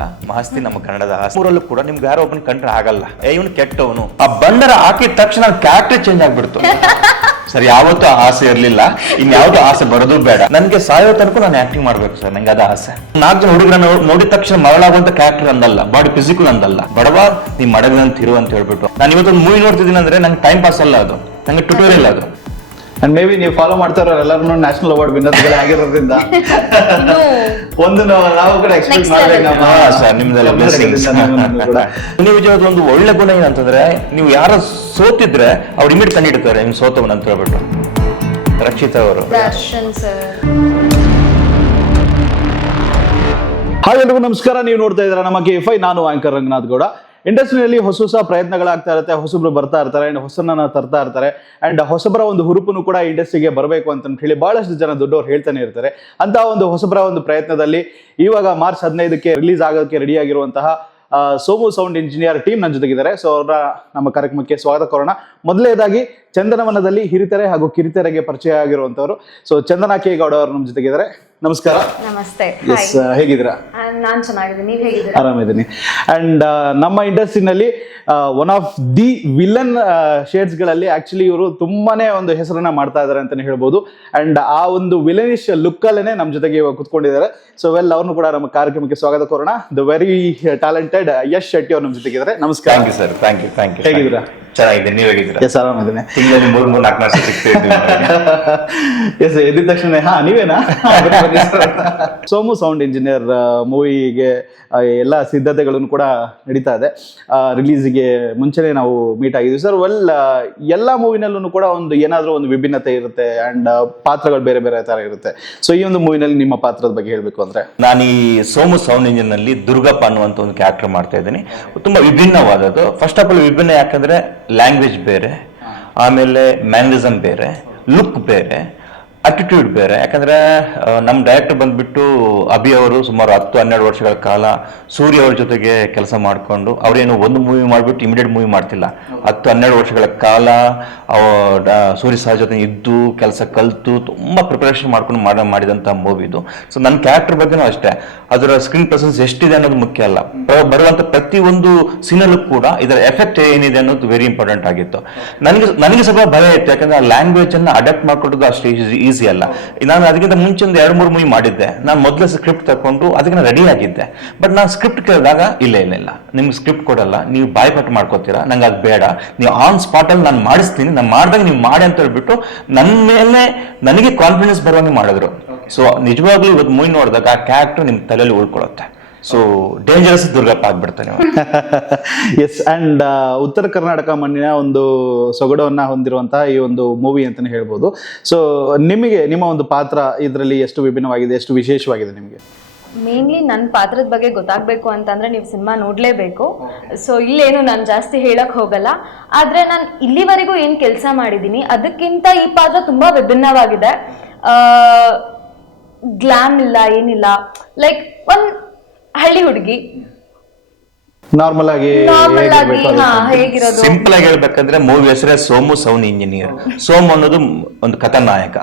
ಅಲ್ಲ, ಮಾಸ್ತಿ ನಮ್ಮ ಕನ್ನಡದ ಆಸ್ತಿ. ಊರಲ್ಲೂ ಕೂಡ ನಿಮ್ಗೆ ಯಾರೋ ಒಬ್ಬನ ಕಂಡ್ರೆ ಆಗಲ್ಲ, ಇವನು ಕೆಟ್ಟವನು. ಆ ಬಂಡರ ಹಾಕಿದ ತಕ್ಷಣ ಕ್ಯಾರೆಕ್ಟರ್ ಚೇಂಜ್ ಆಗ್ಬಿಡ್ತು. ಸರ್, ಯಾವತ್ತೂ ಆಸೆ ಇರ್ಲಿಲ್ಲ, ಇನ್ಯಾವುದೋ ಆಸೆ ಬರೋದು ಬೇಡ. ನನ್ಗೆ ಸಾಯೋ ತನಕ ನಾನು ಆಕ್ಟಿಂಗ್ ಮಾಡ್ಬೇಕು ಸರ್, ನಂಗೆ ಅದ ಆಸೆ. 4 ಜನ ಹುಡುಗರನ್ನ ನೋಡಿದ ತಕ್ಷಣ ಮರಳಾಗುವಂತ ಕ್ಯಾರೆಕ್ಟರ್ ಅಂದಲ್ಲ, ಬಾಡಿ ಫಿಸಿಕಲ್ ಅಂದಲ್ಲ, ಬಡವ ನೀ ಮಡಗಂತಿರು ಅಂತ ಹೇಳ್ಬಿಟ್ಟು. ನಾನು ಇವತ್ತೊಂದು ಮೂವಿ ನೋಡ್ತಿದ್ದೀನಿ ಅಂದ್ರೆ ನಂಗೆ ಟೈಮ್ ಪಾಸ್ ಅಲ್ಲ, ಅದು ನಂಗೆ ಟ್ಯುಟೋರಿಯಲ್ ಅದು. ಅಂಡ್ ಮೇ ಬಿ ನೀವು ಫಾಲೋ ಮಾಡ್ತಾ ಇರೋ ಎಲ್ಲರೂ ನ್ಯಾಷನಲ್ ಅವಾರ್ಡ್ ವಿನ್ನರ್ಗಳೇ ಆಗಿರೋದ್ರಿಂದ ಒಂದು ನಾವು ಕೂಡ ಎಕ್ಸ್ಪೆಕ್ಟ್ ಸರ್, ನಿಮ್ದೆಲ್ಲ ಬ್ಲೆಸ್ಸಿಂಗ್ಸ್. ನೀವು ನಿಜವಾಗ್ಲೂ ಒಂದು ಒಳ್ಳೆ ಗುಣ ಏನಂತಂದ್ರೆ, ನೀವು ಯಾರು ಸೋತಿದ್ರೆ ಅವ್ರು ಇಮಿಡಿಯೇಟ್ ಕಂಡಿಡ್ತಾರೆ ನೀವು ಸೋತವನ್ ಅಂತ ಹೇಳ್ಬಿಟ್ಟು. ರಕ್ಷಿತ್ ಅವರು. ಹಾಯ್ ಎಲ್ರಿಗೂ ನಮಸ್ಕಾರ. ನೀವು ನೋಡ್ತಾ ಇದ್ದೀರಾ ನಮ್ಮ KFI. ನಾನು ಆಂಕರ್ ರಂಗನಾಥ್ ಗೌಡ. ಇಂಡಸ್ಟ್ರಿಯಲ್ಲಿ ಹೊಸ ಪ್ರಯತ್ನಗಳಾಗ್ತಾ ಇರುತ್ತೆ, ಹೊಸಬ್ರು ಬರ್ತಾ ಇರ್ತಾರೆ ಅಂಡ್ ಹೊಸನ್ನ ತರ್ತಾ ಇರ್ತಾರೆ. ಅಂಡ್ ಹೊಸಬರ ಒಂದು ಹುರುಪನ್ನು ಕೂಡ ಇಂಡಸ್ಟ್ರಿಗೆ ಬರಬೇಕು ಅಂತ ಹೇಳಿ ಬಹಳಷ್ಟು ಜನ ದೊಡ್ಡವರು ಹೇಳ್ತಾನೆ ಇರ್ತಾರೆ. ಅಂತ ಒಂದು ಹೊಸಬರ ಒಂದು ಪ್ರಯತ್ನದಲ್ಲಿ ಇವಾಗ ಮಾರ್ಚ್ 15ಕ್ಕೆ ರಿಲೀಸ್ ಆಗೋಕ್ಕೆ ರೆಡಿ ಆಗಿರುವಂತಹ ಸೋಮು ಸೌಂಡ್ ಇಂಜಿನಿಯರ್ ಟೀಮ್ ನನ್ನ ಜೊತೆಗಿದ್ದಾರೆ. ಸೊ ಅವರ ನಮ್ಮ ಕಾರ್ಯಕ್ರಮಕ್ಕೆ ಸ್ವಾಗತ ಕೋರೋಣ. ಮೊದಲನೇದಾಗಿ ಚಂದನವನದಲ್ಲಿ ಹಿರಿತೆರೆ ಹಾಗೂ ಕಿರಿತೆರೆಗೆ ಪರಿಚಯ ಆಗಿರುವಂತವರು ಸೊ ಚಂದನಾ ಕೆ ಗೌಡ ಅವರು ನಮ್ಮ ಜೊತೆಗಿದ್ದಾರೆ. ನಮಸ್ಕಾರ. ನಮಸ್ತೆ. ಎಸ್, ಹೇಗಿದ್ದೀರಾ? ನಾನು ಚೆನ್ನಾಗಿದ್ದೀನಿ, ನೀವು ಹೇಗಿದ್ದೀರಾ? ಆರಾಮಿದ್ದೀನಿ. ಅಂಡ್ ನಮ್ಮ ಇಂಡಸ್ಟ್ರಿನಲ್ಲಿ one of the villain shades ಗಳಲ್ಲಿ ಆಕ್ಚುಲಿ ಇವರು ತುಂಬಾನೇ ಒಂದು ಹೆಸರನ್ನ ಮಾಡ್ತಾ ಇದ್ದಾರೆ ಅಂತಾನೆ ಹೇಳ್ಬೋದು. ಅಂಡ್ ಆ ಒಂದು ವಿಲನಿಶ್ ಲುಕ್ ಅಲ್ಲೇನೆ ನಮ್ಮ ಜೊತೆಗೆ ಇವಾಗ ಕುತ್ಕೊಂಡಿದ್ದಾರೆ. ಸೊ ವೆಲ್, ಅವ್ರನ್ನು ಕೂಡ ನಮ್ಮ ಕಾರ್ಯಕ್ರಮಕ್ಕೆ ಸ್ವಾಗತ ಕೋರೋಣ. The very talented Yash Shetty ಅವ್ರು ನಮ್ಮ ಜೊತೆಗಿದ್ದಾರೆ. ನಮಸ್ಕಾರ. Thank you sir. Thank you. ಹೇಗಿದ್ದೀರಾ? ಚೆನ್ನಾಗಿದ್ದೀನಿ, ನೀವು ಹೇಗಿದ್ದೀರಾ? ಎಸ್, ಆರಾಮಿದ್ದೀನಿ. ತಿಂಗಳಲ್ಲಿ 3-4 ವರ್ಷ ಸಿಗ್ತಿದ್ದೀವಿ. ಎಸ್, ಎದ್ದ ತಕ್ಷಣ ನೀವೇನಾ? ಸೋಮು ಸೌಂಡ್ ಇಂಜಿನಿಯರ್ ಮೂವಿಗೆ ಎಲ್ಲ ಸಿದ್ಧತೆಗಳನ್ನು ಕೂಡ ನಡೀತಾ ಇದೆ. ರಿಲೀಸ್ಗೆ ಮುಂಚೆನೆ ನಾವು ಮೀಟ್ ಆಗಿದ್ವಿ ಸರ್. ವೆಲ್, ಎಲ್ಲ ಮೂವಿನಲ್ಲೂ ಕೂಡ ಒಂದು ಏನಾದರೂ ಒಂದು ವಿಭಿನ್ನತೆ ಇರುತ್ತೆ ಅಂಡ್ ಪಾತ್ರಗಳು ಬೇರೆ ಬೇರೆ ತರ ಇರುತ್ತೆ. ಸೊ ಈ ಒಂದು ಮೂವಿನಲ್ಲಿ ನಿಮ್ಮ ಪಾತ್ರದ ಬಗ್ಗೆ ಹೇಳಬೇಕು ಅಂದ್ರೆ, ನಾನು ಈ ಸೋಮು ಸೌಂಡ್ ಇಂಜಿನ್ ನಲ್ಲಿ ದುರ್ಗಪ್ಪ ಅನ್ನುವಂತ ಒಂದು ಕ್ಯಾರೆಕ್ಟರ್ ಮಾಡ್ತಾ ಇದ್ದೀನಿ. ತುಂಬಾ ವಿಭಿನ್ನವಾದದ್ದು. ಫಸ್ಟ್ ಆಫ್ ಆಲ್ ವಿಭಿನ್ನ ಯಾಕಂದ್ರೆ ಲ್ಯಾಂಗ್ವೇಜ್ ಬೇರೆ, ಆಮೇಲೆ ಮ್ಯಾನರಿಸಮ್ ಬೇರೆ, ಲುಕ್ ಬೇರೆ, ಅಟಿಟ್ಯೂಡ್ ಬೇರೆ. ಯಾಕಂದ್ರೆ ನಮ್ಮ ಡೈರೆಕ್ಟರ್ ಬಂದ್ಬಿಟ್ಟು ಅಭಿ ಅವರು ಸುಮಾರು 10-12 ವರ್ಷಗಳ ಕಾಲ ಸೂರ್ಯ ಅವ್ರ ಜೊತೆಗೆ ಕೆಲಸ ಮಾಡಿಕೊಂಡು, ಅವ್ರೇನು ಒಂದು ಮೂವಿ ಮಾಡಿಬಿಟ್ಟು ಇಮಿಡಿಯೇಟ್ ಮೂವಿ ಮಾಡ್ತಿಲ್ಲ. 10-12 ವರ್ಷಗಳ ಕಾಲ ಸೂರ್ಯ ಸಹ ಜೊತೆ ಇದ್ದು ಕೆಲಸ ಕಲಿತು ತುಂಬಾ ಪ್ರಿಪರೇಷನ್ ಮಾಡ್ಕೊಂಡು ಮಾಡಿದಂಥ ಮೂವಿ ಇದು. ಸೊ ನನ್ನ ಕ್ಯಾರೆಕ್ಟರ್ ಬಗ್ಗೆನೂ ಅಷ್ಟೇ, ಅದರ ಸ್ಕ್ರೀನ್ ಪ್ರೆಸೆನ್ಸ್ ಎಷ್ಟಿದೆ ಅನ್ನೋದು ಮುಖ್ಯ ಅಲ್ಲ, ಬರುವಂಥ ಪ್ರತಿಯೊಂದು ಸೀನಲ್ಲೂ ಕೂಡ ಇದರ ಎಫೆಕ್ಟ್ ಏನಿದೆ ಅನ್ನೋದು ವೆರಿ ಇಂಪಾರ್ಟೆಂಟ್ ಆಗಿತ್ತು. ನನಗೆ ಸ್ವಲ್ಪ ಭಯ ಇತ್ತು, ಯಾಕಂದ್ರೆ ಆ ಲ್ಯಾಂಗ್ವೇಜ್ ಅನ್ನ ಅಡಾಪ್ಟ್ ಮಾಡ್ಕೊಡೋದು ಅಷ್ಟು ಈಸಿ ಅಲ್ಲ. ನಾನು ಅದಕ್ಕಿಂತ ಮುಂಚೆ ಒಂದು 2-3 ಮೂವಿ ಮಾಡಿದ್ದೆ. ನಾನು ಮೊದಲೇ ಸ್ಕ್ರಿಪ್ಟ್ ತಗೊಂಡು ಅದಕ್ಕೆ ನಾನು ರೆಡಿ ಆಗಿದ್ದೆ. ಬಟ್ ನಾನು ಸ್ಕ್ರಿಪ್ಟ್ ಕೇಳಿದಾಗ ಇಲ್ಲ, ನಿಮ್ಗೆ ಸ್ಕ್ರಿಪ್ಟ್ ಕೊಡಲ್ಲ, ನೀವು ಬಾಯ್ಪಾಟ್ ಮಾಡ್ಕೋತೀರಾ, ನಂಗೆ ಅದು ಬೇಡ, ನೀವು ಆನ್ ಸ್ಪಾಟ್ ಅಲ್ಲಿ ನಾನು ಮಾಡಿಸ್ತೀನಿ, ನಾನು ಮಾಡಿದಾಗ ನೀವು ಮಾಡಿ ಅಂತ ಹೇಳ್ಬಿಟ್ಟು ನನ್ನ ಮೇಲೆ ನನಗೆ ಕಾನ್ಫಿಡೆನ್ಸ್ ಬರುವಂಗೆ ಮಾಡಿದ್ರು. ಸೊ ನಿಜವಾಗ್ಲೂ ಇವತ್ತು ಮೂವಿ ನೋಡಿದಾಗ ಆ ಕ್ಯಾರೆಕ್ಟರ್ ನಿಮ್ ತಲೆಯಲ್ಲಿ ಉಳ್ಕೊಳ್ಳುತ್ತೆ. ಸೊ ಡೇಂಜರಸ್ ದುರ್ಗಪ್ಪ ಆಗ್ಬಿಡ್ತಾನೆ. ಎಸ್, ಅಂಡ್ ಉತ್ತರ ಕರ್ನಾಟಕ ಮಣ್ಣಿನ ಒಂದು ಸೊಗಡವನ್ನ ಹೊಂದಿರುವಂತಹ ಈ ಒಂದು ಮೂವಿ ಅಂತಾನೆ ಹೇಳ್ಬೋದು. ಸೊ ನಿಮಗೆ ನಿಮ್ಮ ಒಂದು ಪಾತ್ರ ಇದರಲ್ಲಿ ಎಷ್ಟು ವಿಭಿನ್ನವಾಗಿದೆ, ಎಷ್ಟು ವಿಶೇಷವಾಗಿದೆ ನಿಮಗೆ? ಮೇನ್ಲಿ ನನ್ನ ಪಾತ್ರದ ಬಗ್ಗೆ ಗೊತ್ತಾಗಬೇಕು ಅಂತಂದ್ರೆ ನೀವು ಸಿನಿಮಾ ನೋಡಲೇಬೇಕು. ಸೊ ಇಲ್ಲೇನು ನಾನು ಜಾಸ್ತಿ ಹೇಳಕ್ ಹೋಗಲ್ಲ. ಆದ್ರೆ ನಾನು ಇಲ್ಲಿವರೆಗೂ ಏನು ಕೆಲಸ ಮಾಡಿದ್ದೀನಿ ಅದಕ್ಕಿಂತ ಈ ಪಾತ್ರ ತುಂಬಾ ವಿಭಿನ್ನವಾಗಿದೆ. ಗ್ಲಾಮ್ ಇಲ್ಲ, ಏನಿಲ್ಲ, ಲೈಕ್ ಒಂದ್ ಹಳ್ಳಿ ಹುಡುಗಿ ನಾರ್ಮಲ್ ಆಗಿ ಹೇಗಿರೋದು. ಸಿಂಪಲ್ ಆಗಿ ಹೇಳ್ಬೇಕಂದ್ರೆ ಮೂವಿ ಹೆಸರೇ ಸೋಮು ಸೌಂಡ್ ಇಂಜಿನಿಯರ್. ಸೋಮು ಅನ್ನೋದು ಒಂದು ಕಥಾನಾಯಕ.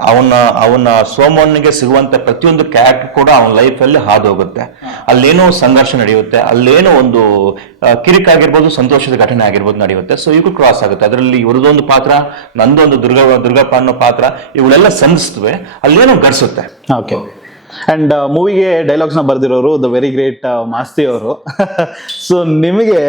ಅವನ ಸೋಮನಿಗೆ ಸಿಗುವಂತ ಪ್ರತಿಯೊಂದು ಕ್ಯಾರೆಕ್ಟರ್ ಕೂಡ ಅವನ ಲೈಫ್ ಅಲ್ಲಿ ಹಾದು ಹೋಗುತ್ತೆ. ಅಲ್ಲೇನೋ ಸಂಘರ್ಷ ನಡೆಯುತ್ತೆ, ಅಲ್ಲೇನೋ ಒಂದು ಕಿರಿಕಾಗಿರ್ಬೋದು, ಸಂತೋಷದ ಘಟನೆ ಆಗಿರ್ಬೋದು ನಡೆಯುತ್ತೆ. ಸೊ ಇವು ಕ್ರಾಸ್ ಆಗುತ್ತೆ. ಅದರಲ್ಲಿ ಇವ್ರದೊಂದು ಪಾತ್ರ, ನಂದೊಂದು ದುರ್ಗಪ್ಪ ಅನ್ನೋ ಪಾತ್ರ, ಇವುಗಳೆಲ್ಲ ಸಂಧಿಸ್ತವೆ, ಅಲ್ಲೇನೋ ಗರ್ಸುತ್ತೆ. ಓಕೆ. ಅಂಡ್ ಮೂವಿಗೆ ಡೈಲಾಗ್ಸ್ ನ ಬರ್ದಿರೋರು ದ ವೆರಿ ಗ್ರೇಟ್ ಮಾಸ್ತಿ ಅವರು. ಸೊ ನಿಮಗೆ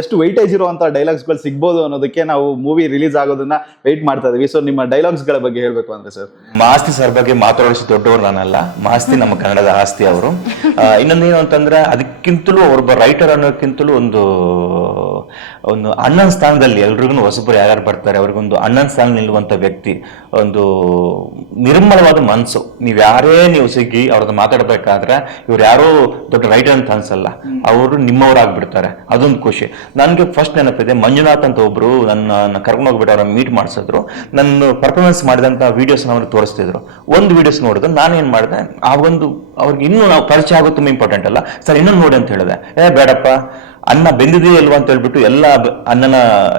ಎಷ್ಟು ವೈಟೇಜ್ ಇರುವಂತಹ ಡೈಲಾಗ್ಸ್ ಗಳು ಸಿಗ್ಬೋದು ಅನ್ನೋದಕ್ಕೆ ನಾವು ಮೂವಿ ರಿಲೀಸ್ ಆಗೋದನ್ನ ವೆಯ್ಟ್ ಮಾಡ್ತಾ ಇದೀವಿ. ಸೊ ನಿಮ್ಮ ಡೈಲಾಗ್ಸ್ ಗಳ ಬಗ್ಗೆ ಹೇಳ್ಬೇಕು ಅಂದ್ರೆ ಸರ್. ಮಾಸ್ತಿ ಸರ್ ಬಗ್ಗೆ ಮಾತಾಡೋಷ್ಟು ದೊಡ್ಡವರು ನಾನಲ್ಲ, ಮಾಸ್ತಿ ನಮ್ಮ ಕನ್ನಡದ ಆಸ್ತಿ ಅವರು. ಇನ್ನೊಂದೇನು ಅಂತಂದ್ರೆ, ಅದಕ್ಕಿಂತಲೂ ಒಬ್ಬ ರೈಟರ್ ಅನ್ನೋಕ್ಕಿಂತಲೂ ಒಂದು ಅಣ್ಣನ ಸ್ಥಾನದಲ್ಲಿ ಎಲ್ರಿಗೂ ಹೊಸಬರು ಯಾರ್ಯಾರು ಬರ್ತಾರೆ ಅವ್ರಿಗೊಂದು ಅಣ್ಣನ ಸ್ಥಾನ ನಿಲ್ಲುವಂತ ವ್ಯಕ್ತಿ, ಒಂದು ನಿರ್ಮಲವಾದ ಮನಸ್ಸು. ನೀವು ಸಿಗ್ಗಿ ಅವ್ರದ್ದು ಮಾತಾಡ್ಬೇಕಾದ್ರೆ ಇವ್ರು ಯಾರೋ ದೊಡ್ಡ ರೈಟರ್ ಅಂತ ಅನ್ಸಲ್ಲ, ಅವರು ನಿಮ್ಮವರಾಗ್ಬಿಡ್ತಾರೆ. ಅದೊಂದು ಖುಷಿ. ನನಗೆ ಫಸ್ಟ್ ನೆನಪಿದೆ, ಮಂಜುನಾಥ್ ಅಂತ ಒಬ್ರು ನನ್ನ ಕರ್ಕೊಂಡು ಹೋಗ್ಬಿಟ್ಟು ಅವ್ರನ್ನ ಮೀಟ್ ಮಾಡಿಸಿದ್ರು. ನನ್ನ ಪರ್ಫಾರ್ಮೆನ್ಸ್ ಮಾಡಿದಂತ ವಿಡಿಯೋಸ್ ಅವ್ರಿಗೆ ತೋರಿಸ್ತಿದ್ರು. ಒಂದು ವಿಡಿಯೋಸ್ ನೋಡಿದ್ರೆ ನಾನೇನ್ ಮಾಡಿದೆ, ಆ ಒಂದು ಅವ್ರಿಗೆ ಇನ್ನೂ ನಾವು ಪರಿಚಯ ಆಗೋದು ತುಂಬಾ ಇಂಪಾರ್ಟೆಂಟ್ ಅಲ್ಲ ಸರ್, ಇನ್ನೊಂದು ನೋಡಿ ಅಂತ ಹೇಳಿದೆ. ಬೇಡಪ್ಪ, ಅನ್ನ ಬೆಂದಿದೆಯೋ ಇಲ್ವಾ ಅಂತ ಹೇಳ್ಬಿಟ್ಟು ಎಲ್ಲ ಅನ್ನನ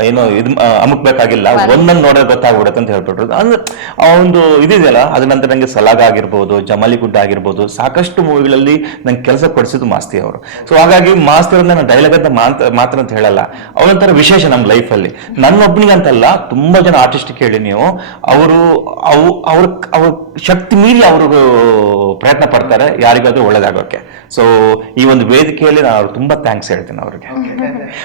ಏನು ಇದು ಅಮುಕ್ಬೇಕಾಗಿಲ್ಲ, ಒಂದನ್ನು ನೋಡೋಕೆ ಗೊತ್ತಾಗ್ಬಿಡುತ್ತೆ ಅಂತ ಹೇಳ್ಬಿಟ್ರು. ಅಂದ್ರೆ ಆ ಒಂದು ಇದಿದೆಯಲ್ಲ, ಅದ ನಂತರ ನಂಗೆ ಸಲಾಗ ಆಗಿರ್ಬೋದು, ಜಮಾಲಿ ಗುಡ್ಡ ಆಗಿರ್ಬೋದು, ಸಾಕಷ್ಟು ಮೂವಿಗಳಲ್ಲಿ ನಂಗೆ ಕೆಲಸ ಕೊಡಿಸಿದ್ದು ಮಾಸ್ತಿ ಅವರು. ಸೊ ಹಾಗಾಗಿ ಮಾಸ್ತಿ ಅವ್ರನ್ನ ನಾನು ಡೈಲಾಗ್ ಅಂತ ಮಾತ್ರ ಅಂತ ಹೇಳಲ್ಲ, ಅವರೊಂಥರ ವಿಶೇಷ ನಮ್ಮ ಲೈಫಲ್ಲಿ. ನನ್ನೊಬ್ಬನಿಗಂತಲ್ಲ, ತುಂಬಾ ಜನ ಆರ್ಟಿಸ್ಟ್ ಕೇಳಿ ನೀವು, ಅವರು ಅವ್ರ ಶಕ್ತಿ ಮೀರಿ ಅವರು ಪ್ರಯತ್ನ ಪಡ್ತಾರೆ ಯಾರಿಗಾದ್ರೂ ಒಳ್ಳೇದಾಗೋಕೆ. ಸೊ ಈ ಒಂದು ವೇದಿಕೆಯಲ್ಲಿ ನಾನು ತುಂಬಾ ಥ್ಯಾಂಕ್ಸ್ ಹೇಳ್ತೀನಿ ಅವ್ರಿಗೆ.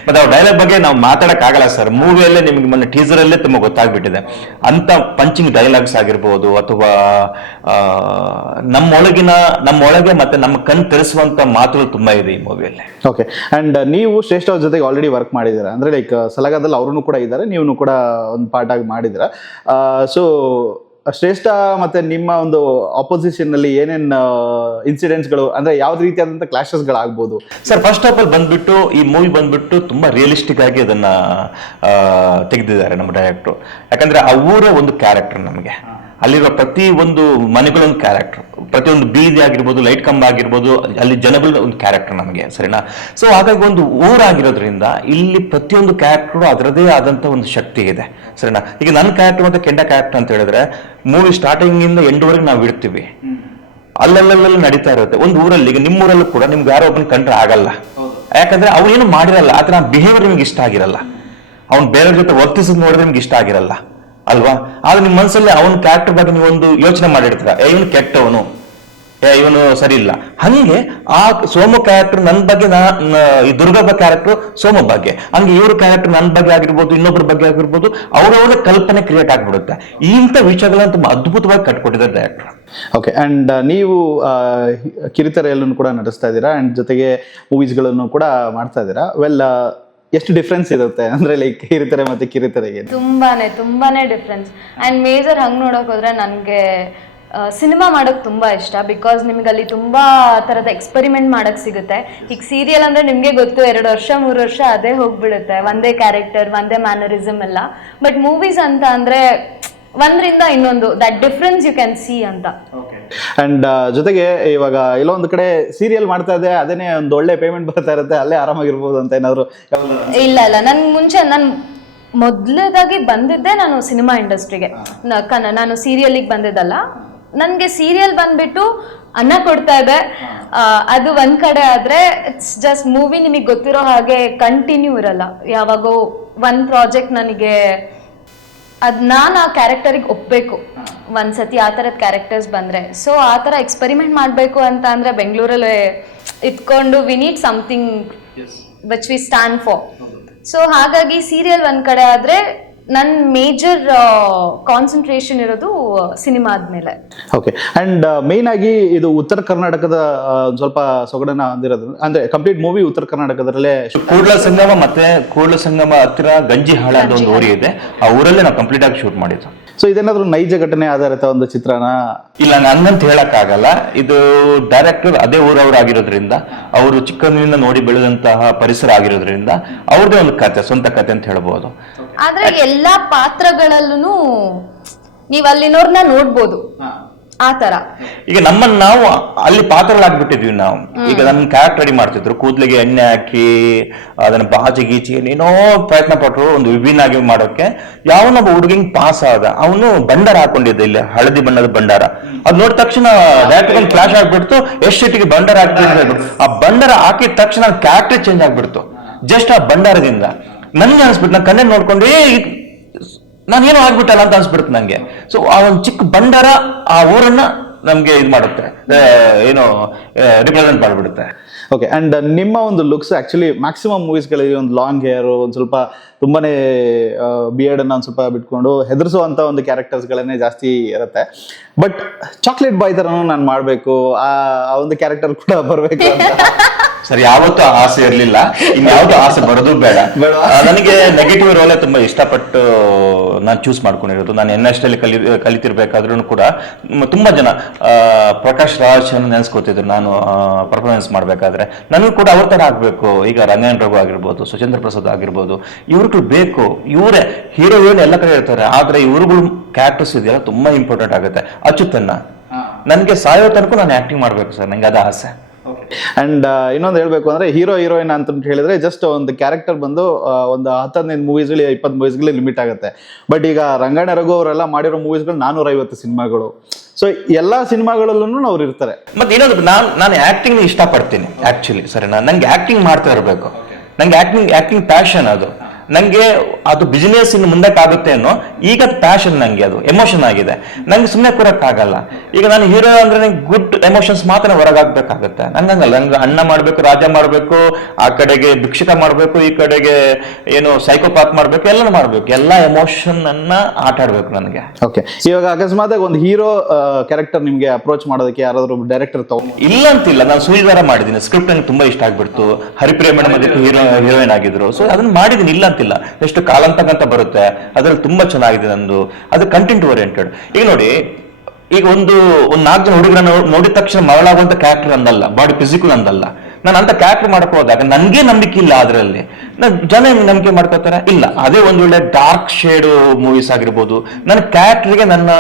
ಮತ್ತೆ ಅವ್ರ ಡೈಲಾಗ್ ಬಗ್ಗೆ ನಾವು ಮಾತಾಡಕ್ ಆಗಲ್ಲ ಸರ್, ಮೂವಿಯಲ್ಲೇ ನಿಮ್ಗೆ ಮೊನ್ನೆ ಟೀಸರ್ ಅಲ್ಲೇ ತುಂಬಾ ಗೊತ್ತಾಗ್ಬಿಟ್ಟಿದೆ. ಅಂತ ಪಂಚಿಂಗ್ ಡೈಲಾಗ್ಸ್ ಆಗಿರ್ಬೋದು, ಅಥವಾ ನಮ್ಮೊಳಗೆ ಮತ್ತೆ ನಮ್ಮ ಕಣ್ ತೆರೆಸುವಂತ ಮಾತುಗಳು ತುಂಬಾ ಇದೆ ಈ ಮೂವಿಯಲ್ಲಿ. ಓಕೆ, ಅಂಡ್ ನೀವು ಶ್ರೇಷ್ಠ ಅವ್ರ ಜೊತೆಗೆ ಆಲ್ರೆಡಿ ವರ್ಕ್ ಮಾಡಿದ್ದೀರಾ, ಅಂದ್ರೆ ಲೈಕ್ ಸಲಗಾದಲ್ಲಿ ಅವರು ಕೂಡ ಇದ್ದಾರೆ, ನೀವು ಕೂಡ ಒಂದು ಪಾರ್ಟ್ ಆಗಿ ಮಾಡಿದ್ದೀರಾ. ಸೊ ಶ್ರೇಷ್ಠ ಮತ್ತೆ ನಿಮ್ಮ ಒಂದು ಆಪೋಸಿಷನ್ ನಲ್ಲಿ ಏನೇನ್ ಇನ್ಸಿಡೆಂಟ್ಸ್ಗಳು, ಅಂದ್ರೆ ಯಾವ್ದು ರೀತಿಯಾದಂತ ಕ್ಲಾಶಸ್ಗಳಾಗ್ಬೋದು ಸರ್? ಫಸ್ಟ್ ಆಫ್ ಆಲ್ ಬಂದ್ಬಿಟ್ಟು ಈ ಮೂವಿ ಬಂದ್ಬಿಟ್ಟು ತುಂಬಾ ರಿಯಲಿಸ್ಟಿಕ್ ಆಗಿ ಅದನ್ನ ತೆಗೆದಿದ್ದಾರೆ ನಮ್ಮ ಡೈರೆಕ್ಟ್ರು. ಯಾಕಂದ್ರೆ ಆ ಊರೇ ಒಂದು ಕ್ಯಾರೆಕ್ಟರ್, ನಮಗೆ ಅಲ್ಲಿರೋ ಪ್ರತಿ ಒಂದು ಮನೆಗಳೊಂದು ಕ್ಯಾರೆಕ್ಟರ್, ಪ್ರತಿಯೊಂದು ಬೀದಿ ಆಗಿರ್ಬೋದು, ಲೈಟ್ ಕಂಬ ಆಗಿರ್ಬೋದು, ಅಲ್ಲಿ ಜನಗಳ ಒಂದು ಕ್ಯಾರೆಕ್ಟರ್ ನಮಗೆ, ಸರಿನಾ? ಸೊ ಹಾಗಾಗಿ ಒಂದು ಊರಾಗಿರೋದ್ರಿಂದ ಇಲ್ಲಿ ಪ್ರತಿಯೊಂದು ಕ್ಯಾರೆಕ್ಟರ್ ಅದರದೇ ಆದಂತ ಒಂದು ಶಕ್ತಿ ಇದೆ, ಸರಿನಾ? ಈಗ ನನ್ನ ಕ್ಯಾರೆಕ್ಟರ್ ಮತ್ತೆ ಕೆಂಡ ಕ್ಯಾರೆಕ್ಟರ್ ಅಂತ ಹೇಳಿದ್ರೆ, ಮೂವಿ ಸ್ಟಾರ್ಟಿಂಗ್ ಇಂದ ಎಂಡ್ವರೆಗೆ ನಾವು ಇಡ್ತೀವಿ, ಅಲ್ಲಲ್ಲಿ ನಡೀತಾ ಇರುತ್ತೆ ಒಂದು ಊರಲ್ಲಿ. ಈಗ ನಿಮ್ಮ ಊರಲ್ಲೂ ಕೂಡ ನಿಮ್ಗೆ ಯಾರೋ ಒಬ್ಬನ ಕಂಡ್ರೆ ಆಗಲ್ಲ, ಯಾಕಂದ್ರೆ ಅವ್ನೇನು ಮಾಡಿರಲ್ಲ, ಆತರ ಬಿಹೇವಿಯರ್ ನಿಮ್ಗೆ ಇಷ್ಟ ಆಗಿರಲ್ಲ, ಅವ್ನು ಬೇರೆಯವ್ರ ಜೊತೆ ವರ್ತಿಸೋದು ನೋಡಿದ್ರೆ ನಿಮ್ಗೆ ಇಷ್ಟ ಆಗಿರಲ್ಲ ಅಲ್ವಾ? ಆದ್ರೆ ನಿಮ್ಮ ಮನಸ್ಸಲ್ಲಿ ಅವನ ಕ್ಯಾರೆಕ್ಟರ್ ಬಗ್ಗೆ ನೀವು ಒಂದು ಯೋಚನೆ ಮಾಡಿರ್ತೀರ, ಇವನು ಕೆಟ್ಟವನು, ಇವನು ಸರಿ ಇಲ್ಲ. ಹಂಗೆ ಆ ಸೋಮು ಕ್ಯಾರೆಕ್ಟರ್ ನನ್ನ ಬಗ್ಗೆ, ಈ ದುರ್ಗಬ್ಬ ಕ್ಯಾರೆಕ್ಟರ್ ಸೋಮು ಬಗ್ಗೆ, ಹಂಗೆ ಇವ್ರ ಕ್ಯಾರೆಕ್ಟರ್ ನನ್ನ ಬಗ್ಗೆ ಆಗಿರ್ಬೋದು, ಇನ್ನೊಬ್ಬರ ಬಗ್ಗೆ ಆಗಿರ್ಬೋದು, ಅವರವರ ಕಲ್ಪನೆ ಕ್ರಿಯೇಟ್ ಆಗ್ಬಿಡುತ್ತೆ. ಇಂಥ ವಿಷಯಗಳನ್ನ ತುಂಬಾ ಅದ್ಭುತವಾಗಿ ಕಟ್ಕೊಟ್ಟಿದ್ದಾರೆ ಡೈರೆಕ್ಟರ್. ಓಕೆ, ಅಂಡ್ ನೀವು ಕಿರುತೆರೆಯಲ್ಲೂ ಕೂಡ ನಟಿಸ್ತಾ ಇದ್ದೀರಾ, ಅಂಡ್ ಜೊತೆಗೆ ಮೂವೀಸ್ಗಳನ್ನು ಕೂಡ ಮಾಡ್ತಾ ಇದ್ದೀರಾ. ವೆಲ್, ಎಷ್ಟು ಡಿಫ್ರೆನ್ಸ್ ಇರುತ್ತೆ ಅಂದ್ರೆ ಲೈಕ್ ಕಿರುತೆರೆ ಮತ್ತೆ ಕಿರುತೆರೆಗೆ? ತುಂಬಾನೇ ಡಿಫ್ರೆನ್ಸ್. ಅಂಡ್ ಮೇಜರ್ ಹಂಗ್ ನೋಡಕ್ ಹೋದ್ರೆ ನನ್ಗೆ ಸಿನಿಮಾ ಮಾಡೋಕೆ ತುಂಬಾ ಇಷ್ಟ. ಬಿಕಾಸ್ ನಿಮ್ಗೆ ಅಲ್ಲಿ ತುಂಬಾ ತರದ ಎಕ್ಸ್ಪೆರಿಮೆಂಟ್ ಮಾಡಕ್ ಸಿಗುತ್ತೆ. ಈಗ ಸೀರಿಯಲ್ ಅಂದ್ರೆ ನಿಮ್ಗೆ ಗೊತ್ತು, 2 ವರ್ಷ 3 ವರ್ಷ ಅದೇ ಹೋಗ್ಬಿಡುತ್ತೆ, ಒಂದೇ ಕ್ಯಾರೆಕ್ಟರ್, ಒಂದೇ ಮ್ಯಾನರಿಸಮ್ ಎಲ್ಲ. ಬಟ್ ಮೂವೀಸ್ ಅಂತ ಅಂದ್ರೆ ಒಂದ್ರಿಂದ ಇನ್ನೊಂದು, that difference you can see ಅಂತ. ಅಂಡ್ ಜೊತೆಗೆ ಇವಾಗ ಎಲ್ಲೋ ಒಂದು ಕಡೆ ಸೀರಿಯಲ್ ಮಾಡ್ತಾ ಇದೆ, ಅದೇನೆ ಒಂದು ಒಳ್ಳೆ ಪೇಮೆಂಟ್ ಬರ್ತಾ ಇರುತ್ತೆ, ಅಲ್ಲೇ ಆರಾಮಾಗಿರ್ಬೋದು ಅಂತ ಏನಾದ್ರು? ಇಲ್ಲ, ನನ್ ಮುಂಚೆ ಮೊದಲೇದಾಗಿ ಬಂದಿದ್ದೆ ನಾನು ಸಿನಿಮಾ ಇಂಡಸ್ಟ್ರಿಗೆ. ನಾನು ಸೀರಿಯಲಿಗೆ ಬಂದಿದ್ದಲ್ಲ. ನನ್ಗೆ ಸೀರಿಯಲ್ ಬಂದ್ಬಿಟ್ಟು ಅನ್ನ ಕೊಡ್ತಾ ಇದೆ, ಅದು ಒಂದ್ ಕಡೆ ಆದ್ರೆ ಇಟ್ಸ್ ಜಸ್ಟ್ ಮೂವಿ ನಿಮಗೆ ಗೊತ್ತಿರೋ ಹಾಗೆ ಕಂಟಿನ್ಯೂ ಇರಲ್ಲ. ಯಾವಾಗೋ ಒಂದ್ ಪ್ರಾಜೆಕ್ಟ್ ನನಗೆ ನಾನು ಆ ಕ್ಯಾರೆಕ್ಟರಿಗೆ ಒಪ್ಬೇಕು ಒಂದ್ಸತಿ, ಆ ಥರದ ಕ್ಯಾರೆಕ್ಟರ್ಸ್ ಬಂದ್ರೆ. ಸೊ ಆ ಥರ ಎಕ್ಸ್ಪೆರಿಮೆಂಟ್ ಮಾಡಬೇಕು ಅಂತ ಅಂದ್ರೆ ಬೆಂಗಳೂರಲ್ಲೇ ಇಟ್ಕೊಂಡು we need something which we stand for. So ಹಾಗಾಗಿ ಸೀರಿಯಲ್ ಒಂದ್ ಕಡೆ ಆದ್ರೆ ನನ್ನ ಮೇಜರ್ ಕಾನ್ಸಂಟ್ರೇಷನ್ ಇರೋದು ಸಿನಿಮಾ ಆದ್ಮೇಲೆ. ಓಕೆ, ಅಂಡ್ ಮೇನ್ ಆಗಿ ಇದು ಉತ್ತರ ಕರ್ನಾಟಕದ ಸ್ವಲ್ಪ ಸೊಗಡನ್ನ ಹೊಂದಿರೋದು, ಅಂದ್ರೆ ಕಂಪ್ಲೀಟ್ ಮೂವಿ ಉತ್ತರ ಕರ್ನಾಟಕದಲ್ಲೇ. ಕೂಡಲ ಸಂಗಮ ಹತ್ತಿರ ಗಂಜಿಹಾಳ ಅಂತ ಒಂದು ಊರಿ ಇದೆ, ಆ ಊರಲ್ಲೇ ನಾವು ಕಂಪ್ಲೀಟ್ ಆಗಿ ಶೂಟ್ ಮಾಡಿದ್ದು. ಸೊ ಇದೇನಾದ್ರೂ ನೈಜ ಘಟನೆ ಆಧಾರಿತ ಒಂದು ಚಿತ್ರನ? ಇಲ್ಲ, ಹಂಗಂತ ಹೇಳಕ್ ಆಗಲ್ಲ. ಇದು ಡೈರೆಕ್ಟರ್ ಅದೇ ಊರವರಾಗಿರೋದ್ರಿಂದ, ಅವರು ಚಿಕ್ಕಂದಿನಿಂದ ನೋಡಿ ಬೆಳೆದಂತಹ ಪರಿಸರ ಆಗಿರೋದ್ರಿಂದ ಅವ್ರದೇ ಒಂದು ಕತೆ, ಸ್ವಂತ ಕತೆ ಅಂತ ಹೇಳ್ಬೋದು. ಆದ್ರೆ ಎಲ್ಲಾ ಪಾತ್ರಗಳಲ್ಲೂ ನೀವ್ ಅಲ್ಲಿನವ್ರನ್ನ ನೋಡ್ಬೋದು ಆ ತರ. ಈಗ ನಾವು ಅಲ್ಲಿ ಪಾತ್ರಗಳಾಗ್ಬಿಟ್ಟಿದ್ವಿ ನಾವು. ಈಗ ನನ್ನ ಕ್ಯಾರೆಕ್ಟರ್ ರೆಡಿ ಮಾಡ್ತಿದ್ರು, ಕೂದಲಿಗೆ ಎಣ್ಣೆ ಹಾಕಿ ಅದನ್ನ ಬಾಜಿ ಗೀಚಿ ಏನೇನೋ ಪ್ರಯತ್ನ ಪಟ್ರು ಒಂದು ವಿಭಿನ್ನ ಆಗಿ ಮಾಡೋಕೆ. ಯಾವನೊಬ್ಬ ಹುಡುಗಿಂಗ್ ಪಾಸ್ ಆದ, ಅವನು ಬಂಡಾರ ಹಾಕೊಂಡಿದ್ದ, ಇಲ್ಲಿ ಹಳದಿ ಬಣ್ಣದ ಬಂಡಾರ. ಅದ್ ನೋಡಿದ ತಕ್ಷಣ ಡೈರೆಕ್ಟರ್ ಒಂದು ಫ್ಲಾಶ್ ಆಗ್ಬಿಡ್ತು, ಎಷ್ಟು ಸಿಟಿಗೆ ಬಂಡಾರ ಹಾಕ್ಬಿಟ್ಟು ಆ ಬಂಡಾರ ಹಾಕಿದ ತಕ್ಷಣ ಕ್ಯಾರೆಕ್ಟರ್ ಚೇಂಜ್ ಆಗ್ಬಿಡ್ತು ಜಸ್ಟ್ ಆ ಬಂಡಾರದಿಂದ. ನನ್ಗೆ ಅನ್ಸ್ಬಿಟ್ಟು, ನಾನು ಕಣ್ಣಲ್ಲಿ ನೋಡ್ಕೊಂಡು ನಾನೇನೋ ಆಗ್ಬಿಟ್ಟಲ್ಲ ಅಂತ ಅನ್ಸ್ಬಿಡುತ್ತೆ ನಂಗೆ. ಸೊ ಆ ಒಂದು ಚಿಕ್ಕ ಬಂಡಾರ ಆ ಊರನ್ನ ನಮ್ಗೆ ಇದು ಮಾಡುತ್ತೆ, ಏನೋ ರಿಪ್ರೆಸೆಂಟ್ ಮಾಡ್ಬಿಡುತ್ತೆ. ಓಕೆ, ಅಂಡ್ ನಿಮ್ಮ ಒಂದು ಲುಕ್ಸ್ ಆಕ್ಚುಲಿ ಮ್ಯಾಕ್ಸಿಮಮ್ ಮೂವೀಸ್ಗಳಲ್ಲಿ ಒಂದು ಲಾಂಗ್ ಹೇರ್, ಒಂದು ಸ್ವಲ್ಪ ತುಂಬಾನೇ ಬಿಯರ್ಡ್ ಅನ್ನ ಒಂದು ಸ್ವಲ್ಪ ಬಿಟ್ಕೊಂಡು ಹೆದರ್ಸುವಂತ ಒಂದು ಕ್ಯಾರೆಕ್ಟರ್ಸ್ಗಳನ್ನೇ ಜಾಸ್ತಿ ಇರುತ್ತೆ. ಬಟ್ ಚಾಕ್ಲೇಟ್ ಬಾಯ್ ತರನು ನಾನು ಮಾಡ್ಬೇಕು, ಆ ಒಂದು ಕ್ಯಾರೆಕ್ಟರ್ ಕೂಡ ಬರ್ಬೇಕು ಅಂತ ಸರ್ ಯಾವತ್ತೂ ಆಸೆ ಇರ್ಲಿಲ್ಲ, ಇನ್ಯಾವುದೋ ಆಸೆ ಬರೋದು ಬೇಡ. ನನಗೆ ನೆಗೆಟಿವ್ ರೋಲೇ ತುಂಬಾ ಇಷ್ಟಪಟ್ಟು ನಾನು ಚೂಸ್ ಮಾಡ್ಕೊಂಡಿರೋದು. ನಾನು NST ಕಲಿತಿರ್ಬೇಕಾದ್ರೂ ಕೂಡ ತುಂಬಾ ಜನ ಪ್ರಕಾಶ್ ರಾಜ್ ನೆನೆಸ್ಕೋತಿದ್ರು ನಾನು ಪರ್ಫಾರ್ಮೆನ್ಸ್ ಮಾಡ್ಬೇಕಾದ್ರೆ. ನನಗೂ ಕೂಡ ಅವ್ರ ತರ ಆಗ್ಬೇಕು. ಈಗ ರಂಗಾಯಣ ರಘು ಆಗಿರ್ಬೋದು, ಸುಚೇಂದ್ರ ಪ್ರಸಾದ್ ಆಗಿರ್ಬೋದು, ಇವ್ರುಗಳು ಬೇಕು. ಇವರೇ ಹೀರೋ ಎಲ್ಲ ಕಡೆ ಇರ್ತಾರೆ, ಆದ್ರೆ ಇವ್ರುಗಳು ಕ್ಯಾರೆಕ್ಟರ್ಸ್ ಇದೆಯಲ್ಲ ತುಂಬಾ ಇಂಪಾರ್ಟೆಂಟ್ ಆಗುತ್ತೆ. ಅಚ್ಚುತನ್ನ ನನ್ಗೆ ಸಾಯೋ ತನಕ ನಾನು ಆಕ್ಟಿಂಗ್ ಮಾಡ್ಬೇಕು ಸರ್, ನಂಗೆ ಅದ ಆಸೆ. ಅಂಡ್ ಇನ್ನೊಂದು ಹೇಳ್ಬೇಕು ಅಂದ್ರೆ ಹೀರೋ ಹೀರೋಯಿನ್ ಅಂತ ಹೇಳಿದ್ರೆ ಜಸ್ಟ್ ಒಂದು ಕ್ಯಾರೆಕ್ಟರ್ ಬಂದು ಒಂದು 10-15 ಮೂವೀಸ್ಗಳು 20 ಮೂವೀಸ್ಗಳು ಲಿಮಿಟ್ ಆಗುತ್ತೆ. ಬಟ್ ಈಗ ರಂಗಣ್ಣ ರಘು ಅವರೆಲ್ಲ ಮಾಡಿರೋ ಮೂವೀಸ್ಗಳು 450 ಸಿನಿಮಾಗಳು. ಸೊ ಎಲ್ಲಾ ಸಿನಿಮಾಗಳಲ್ಲೂ ಅವ್ರು ಇರ್ತಾರೆ. ಮತ್ತೆ ಇನ್ನೊಂದು ನಾನು ಆಕ್ಟಿಂಗ್ ಇಷ್ಟಪಡ್ತೀನಿ ಆಕ್ಚುಲಿ. ಸರಿನಾ, ನಂಗೆ ಆಕ್ಟಿಂಗ್ ಮಾಡ್ತಾ ಇರಬೇಕು. ನಂಗೆ ಆಕ್ಟಿಂಗ್ ಪ್ಯಾಷನ್ ಅದು. ನಂಗೆ ಅದು ಬಿಸಿನೆಸ್ ಇನ್ನು ಮುಂದಕ್ಕೆ ಆಗುತ್ತೆ ಅನ್ನೋ ಈಗ ಪ್ಯಾಷನ್, ನಂಗೆ ಅದು ಎಮೋಷನ್ ಆಗಿದೆ. ನಂಗೆ ಸುಮ್ಮನೆ ಕೂರಕ್ಕಾಗಲ್ಲ. ಈಗ ನಾನು ಹೀರೋ ಅಂದ್ರೆ ನಂಗೆ ಗುಡ್ ಎಮೋಷನ್ಸ್ ಮಾತ್ರ ಹೊರಗಾಗ್ಬೇಕಾಗತ್ತೆ. ನಂಗಂಗಲ್ಲ, ನಂಗೆ ಅಣ್ಣ ಮಾಡ್ಬೇಕು, ರಾಜ ಮಾಡ್ಬೇಕು, ಆ ಕಡೆಗೆ ಭಿಕ್ಷಕ ಮಾಡ್ಬೇಕು, ಈ ಕಡೆಗೆ ಏನು ಸೈಕೋಪಾತ್ ಮಾಡ್ಬೇಕು, ಎಲ್ಲನೂ ಮಾಡ್ಬೇಕು. ಎಲ್ಲ ಎಮೋಷನ್ ಅನ್ನ ಆಟ ಆಡ್ಬೇಕು ನನಗೆ. ಓಕೆ, ಇವಾಗ ಅಕಸ್ಮಾತ್ ಒಂದು ಹೀರೋ ಕ್ಯಾರೆಕ್ಟರ್ ನಿಮ್ಗೆ ಅಪ್ರೋಚ್ ಮಾಡೋದಕ್ಕೆ ಯಾರಾದ್ರೂ ಡೈರೆಕ್ಟರ್ ಇಲ್ಲ ಅಂತಿಲ್ಲ. ನಾನು ಸೂರ್ಯದಾರ ಮಾಡಿದ್ದೀನಿ, ಸ್ಕ್ರಿಪ್ಟ್ ನಂಗೆ ತುಂಬಾ ಇಷ್ಟ ಆಗ್ಬಿಡ್ತು. ಹರಿಪ್ರಿಯ ಮೇಡಮ್ ಅದಕ್ಕೆ ಹೀರೋಯಿನ್ ಆಗಿದ್ರು. ಸೊ ಅದನ್ನ ಮಾಡಿದ್ದೀನಿ, ಇಲ್ಲ ಅಂತಿಲ್ಲ. ಎಷ್ಟು ಕಾಲಂತಕಂತ ಬರುತ್ತೆ, ಅದ್ರಲ್ಲಿ ತುಂಬಾ ಚೆನ್ನಾಗಿದೆ ನಂದು. ಅದು ಕಂಟೆಂಟ್ ಓರಿಯೆಂಟೆಡ್. ಈಗ ನೋಡಿ, ಈಗ ಒಂದು 4 ಜನ ಹುಡುಗರನ್ನ ನೋಡಿದ ತಕ್ಷಣ ಮರಳಾಗುವಂತ ಕ್ಯಾರೆಕ್ಟರ್ ಅಂದಲ್ಲ, ಬಾಡಿ ಫಿಸಿಕಲ್ ಅಂದಲ್ಲ. ನಾನು ಅಂತ ಕ್ಯಾರೆಕ್ಟರ್ ಮಾಡಕ್ ಹೋದಾಗ ನನ್ಗೆ ನಂಬಿಕೆ ಇಲ್ಲ ಅದರಲ್ಲಿ. ಜನ ನಂಬಿಕೆ ಮಾಡ್ಕೋತಾರೆ ಇಲ್ಲ. ಅದೇ ಒಂದು ಒಳ್ಳೆ ಡಾರ್ಕ್ ಶೇಡ್ ಮೂವೀಸ್ ಆಗಿರ್ಬೋದು, ನನ್ನ ಕ್ಯಾರೆಕ್ಟರ್ಗೆ ನನ್ನ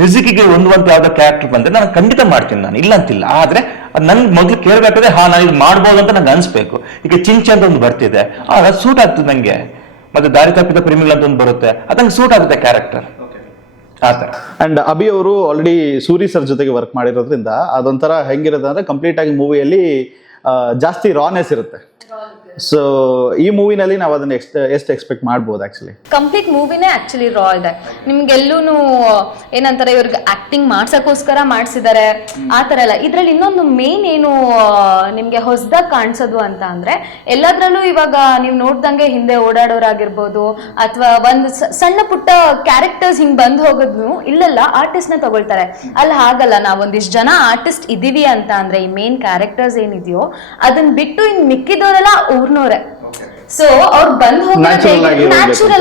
ಫಿಸಿಕ್ಗೆ ಹೊಂದುವಂತ ಯಾವ್ದೋ ಕ್ಯಾರೆಕ್ಟರ್ ಬಂದ್ರೆ ನಾನು ಖಂಡಿತ ಮಾಡ್ತೀನಿ, ನಾನು ಇಲ್ಲ ಅಂತಿಲ್ಲ. ಆದ್ರೆ ನನ್ಗೆ ಮೊದಲು ಕೇಳ್ಬೇಕಾದ್ರೆ ನಾನು ಇದು ಮಾಡ್ಬೋದು ಅಂತ ನಂಗೆ ಅನ್ಸ್ಬೇಕು. ಈಗ ಚಿಂಚೆ ಅಂತ ಒಂದು ಬರ್ತಿದೆ, ಅದು ಸೂಟ್ ಆಗ್ತದೆ ನಂಗೆ. ಮತ್ತೆ ದಾರಿ ತಪ್ಪಿದ ಪ್ರೇಮಿಗಳು ಅಂತ ಒಂದು ಬರುತ್ತೆ, ಅದು ನಂಗೆ ಸೂಟ್ ಆಗುತ್ತೆ ಕ್ಯಾರೆಕ್ಟರ್. ಅಂಡ್ ಅಭಿ ಅವರು ಆಲ್ರೆಡಿ ಸೂರಿ ಸರ್ ಜೊತೆಗೆ ವರ್ಕ್ ಮಾಡಿರೋದ್ರಿಂದ ಅದೊಂಥರ ಹೆಂಗಿರುತ್ತೆ ಅಂದ್ರೆ ಕಂಪ್ಲೀಟ್ ಆಗಿ ಮೂವಿಯಲ್ಲಿ ಜಾಸ್ತಿ ರಾನೆಸ್ ಇರುತ್ತೆ. ಸೊ ಈ ಮೂವಿನಲ್ಲಿ ನಾವು ಅದನ್ನ ಎಷ್ಟು ಎಕ್ಸ್ಪೆಕ್ಟ್ ಮಾಡ್ಬೋದು? ಆಕ್ಚುಲಿ ಕಂಪ್ಲೀಟ್ ಮೂವಿನೇ ಆಕ್ಚುಲಿ ರಾ ಇದೆ. ನಿಮ್ಗೆಲ್ಲೂ ಏನಂತಾರೆ, ಇವ್ರಿಗೆ ಆಕ್ಟಿಂಗ್ ಮಾಡ್ಸಕ್ಕೋಸ್ಕರ ಮಾಡಿಸಿದ್ದಾರೆ ಆ ಥರ ಎಲ್ಲ. ಇದ್ರಲ್ಲಿ ಇನ್ನೊಂದು ಮೇನ್ ಏನು ನಿಮ್ಗೆ ಹೊಸದಾಗಿ ಕಾಣಿಸೋದು ಅಂತ ಅಂದ್ರೆ, ಎಲ್ಲದ್ರಲ್ಲೂ ಇವಾಗ ನೀವು ನೋಡ್ದಂಗೆ ಹಿಂದೆ ಓಡಾಡೋರಾಗಿರ್ಬೋದು, ಅಥವಾ ಒಂದು ಸಣ್ಣ ಪುಟ್ಟ ಕ್ಯಾರೆಕ್ಟರ್ಸ್ ಹಿಂಗ್ ಬಂದ್ ಹೋಗೋದ್ನು ಇಲ್ಲೆಲ್ಲ ಆರ್ಟಿಸ್ಟ್ ನ ತಗೊಳ್ತಾರೆ. ಅಲ್ಲಿ ಹಾಗಲ್ಲ, ನಾವ್ ಒಂದಿಷ್ಟು ಜನ ಆರ್ಟಿಸ್ಟ್ ಇದೀವಿ ಅಂತ ಅಂದ್ರೆ ಈ ಮೇನ್ ಕ್ಯಾರೆಕ್ಟರ್ಸ್ ಏನಿದೆಯೋ ಅದನ್ನ ಬಿಟ್ಟು ಇನ್ ಮಿಕ್ಕಿದವರೆಲ್ಲ ಊರ್ನೋರೆ. ಸೊ ಅವ್ರು ಬಂದ್ ನ್ಯಾಚುರಲ್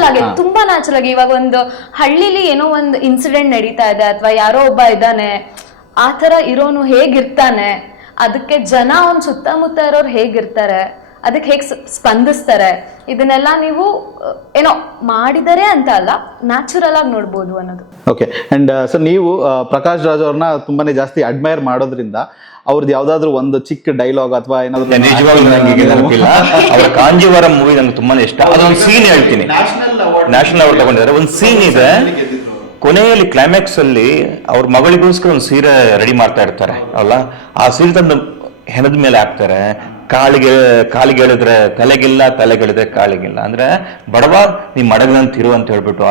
ಆಗಿ, ತುಂಬಾ ನ್ಯಾಚುರಲ್ ಆಗಿ. ಇವಾಗ ಒಂದು ಹಳ್ಳಿಲಿ ಏನೋ ಒಂದು ಇನ್ಸಿಡೆಂಟ್ ನಡೀತಾ ಇದೆ, ಅಥವಾ ಯಾರೋ ಒಬ್ಬ ಇದ್ದಾನೆ, ಆ ತರ ಇರೋನು ಹೇಗಿರ್ತಾನೆ, ಅದಕ್ಕೆ ಜನ ಅವ್ನ ಸುತ್ತಮುತ್ತ ಇರೋರು ಹೇಗಿರ್ತಾರೆ, ಅದಕ್ಕೆ ಹೇಗೆ ಸ್ಪಂದಿಸ್ತಾರೆ, ಇದನ್ನೆಲ್ಲ ನೀವು ಏನೋ ಮಾಡಿದರೆ ಅಂತ ಅಲ್ಲ, ನ್ಯಾಚುರಲ್ ಆಗಿ ನೋಡ್ಬೋದು ಅನ್ನೋದು. ಓಕೆ. ಅಂಡ್ ಸರ್, ನೀವು ಪ್ರಕಾಶ್ ರಾಜ್ ಅವ್ರನ್ನ ತುಂಬಾನೇ ಜಾಸ್ತಿ ಅಡ್ಮೈರ್ ಮಾಡೋದ್ರಿಂದ ಅವ್ರದ್ದು ಯಾವ್ದಾದ್ರು ಒಂದು ಚಿಕ್ಕ ಡೈಲಾಗ್ ಅಥವಾ ಏನಾದ್ರು? ನಿಜವಾಗ್ಲೂ ನಂಗೆ ನೆನಪಿಲ್ಲ. ಅವರ ಕಾಂಜೀವರಂ ಮೂವಿ ನಂಗೆ ತುಂಬಾನೇ ಇಷ್ಟ. ಅದೊಂದು ಸೀನ್ ಹೇಳ್ತೀನಿ. ನ್ಯಾಷನಲ್ ಅವಾರ್ಡ್ ತಗೊಂಡಿದ್ದಾರೆ. ಒಂದು ಸೀನ್ ಇದೆ, ಕೊನೆಯಲ್ಲಿ ಕ್ಲೈಮ್ಯಾಕ್ಸ್ ಅಲ್ಲಿ ಅವ್ರ ಮಗಳಿಗೋಸ್ಕರ ಒಂದು ಸೀರೆ ರೆಡಿ ಮಾಡ್ತಾ ಇರ್ತಾರೆ ಅಲ್ಲ, ಆ ಸೀರೆ ತಂದು ಹೆಣದ ಮೇಲೆ ಹಾಕ್ತಾರೆ. ಕಾಲಿಗೆ ಹೇಳಿದ್ರೆ ತಲೆಗಿಲ್ಲ, ತಲೆಗೆಳಿದ್ರೆ ಕಾಲಿಗಿಲ್ಲ. ಅಂದ್ರೆ ಬಡವ ನೀ ಮಡಗಂತಿರು ಅಂತ ಹೇಳ್ಬಿಟ್ಟು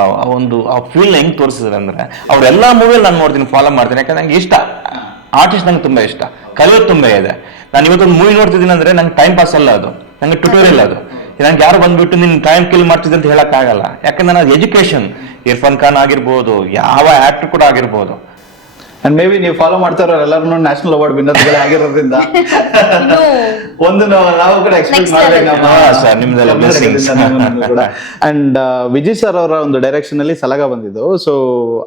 ಆ ಫೀಲ್ ಹೆಂಗ್ ತೋರಿಸಿದ್ರೆ ಅಂದ್ರೆ, ಅವ್ರೆಲ್ಲಾ ಮೂವಿಯಲ್ಲಿ ನಾನು ನೋಡ್ತೀನಿ, ಫಾಲೋ ಮಾಡ್ತೀನಿ. ಯಾಕಂದ್ರೆ ನಂಗೆ ಇಷ್ಟ, ಆರ್ಟಿಸ್ಟ್ ನಂಗೆ ತುಂಬಾ ಇಷ್ಟ, ಕಲಿಯೋದು ತುಂಬಾ ಇದೆ. ನಾನು ಇವತ್ತೊಂದು ಮೂವಿ ನೋಡ್ತಿದ್ದೀನಿ ಅಂದ್ರೆ ನಂಗೆ ಟೈಮ್ ಪಾಸ್ ಅಲ್ಲ, ಅದು ನಂಗೆ ಟ್ಯುಟೋರಿಯಲ್. ಅದು ನಂಗೆ ಯಾರು ಬಂದ್ಬಿಟ್ಟು ನಿನ್ ಟೈಮ್ ಕಿಲ್ ಮಾಡ್ತಿದ್ದೆ ಅಂತ ಹೇಳಕ್ ಆಗಲ್ಲ. ಯಾಕಂದ್ರೆ ನಾನು ಎಜುಕೇಶನ್, ಇರ್ಫಾನ್ ಖಾನ್ ಆಗಿರ್ಬೋದು, ಯಾವ ಆಕ್ಟರ್ ಕೂಡ ಆಗಿರ್ಬೋದು. ಅಂಡ್ ಮೇ ಬಿ ನೀವು ಫಾಲೋ ಮಾಡ್ತಾ ಇರೋ ಎಲ್ಲರೂ ನ್ಯಾಷನಲ್ ಅವಾರ್ಡ್ ವಿನ್ನರ್ಗಳೇ ಆಗಿರೋದ್ರಿಂದ ಒಂದು ನಾವು ಕೂಡ ಎಕ್ಸ್ಪೆಕ್ಟ್ ಮಾಡ್ಬೇಕು. ಅಂಡ್ ವಿಜಯ್ ಸರ್ ಅವರ ಒಂದು ಡೈರೆಕ್ಷನ್ ಅಲ್ಲಿ ಸಲಗ ಬಂದಿದ್ದು. ಸೊ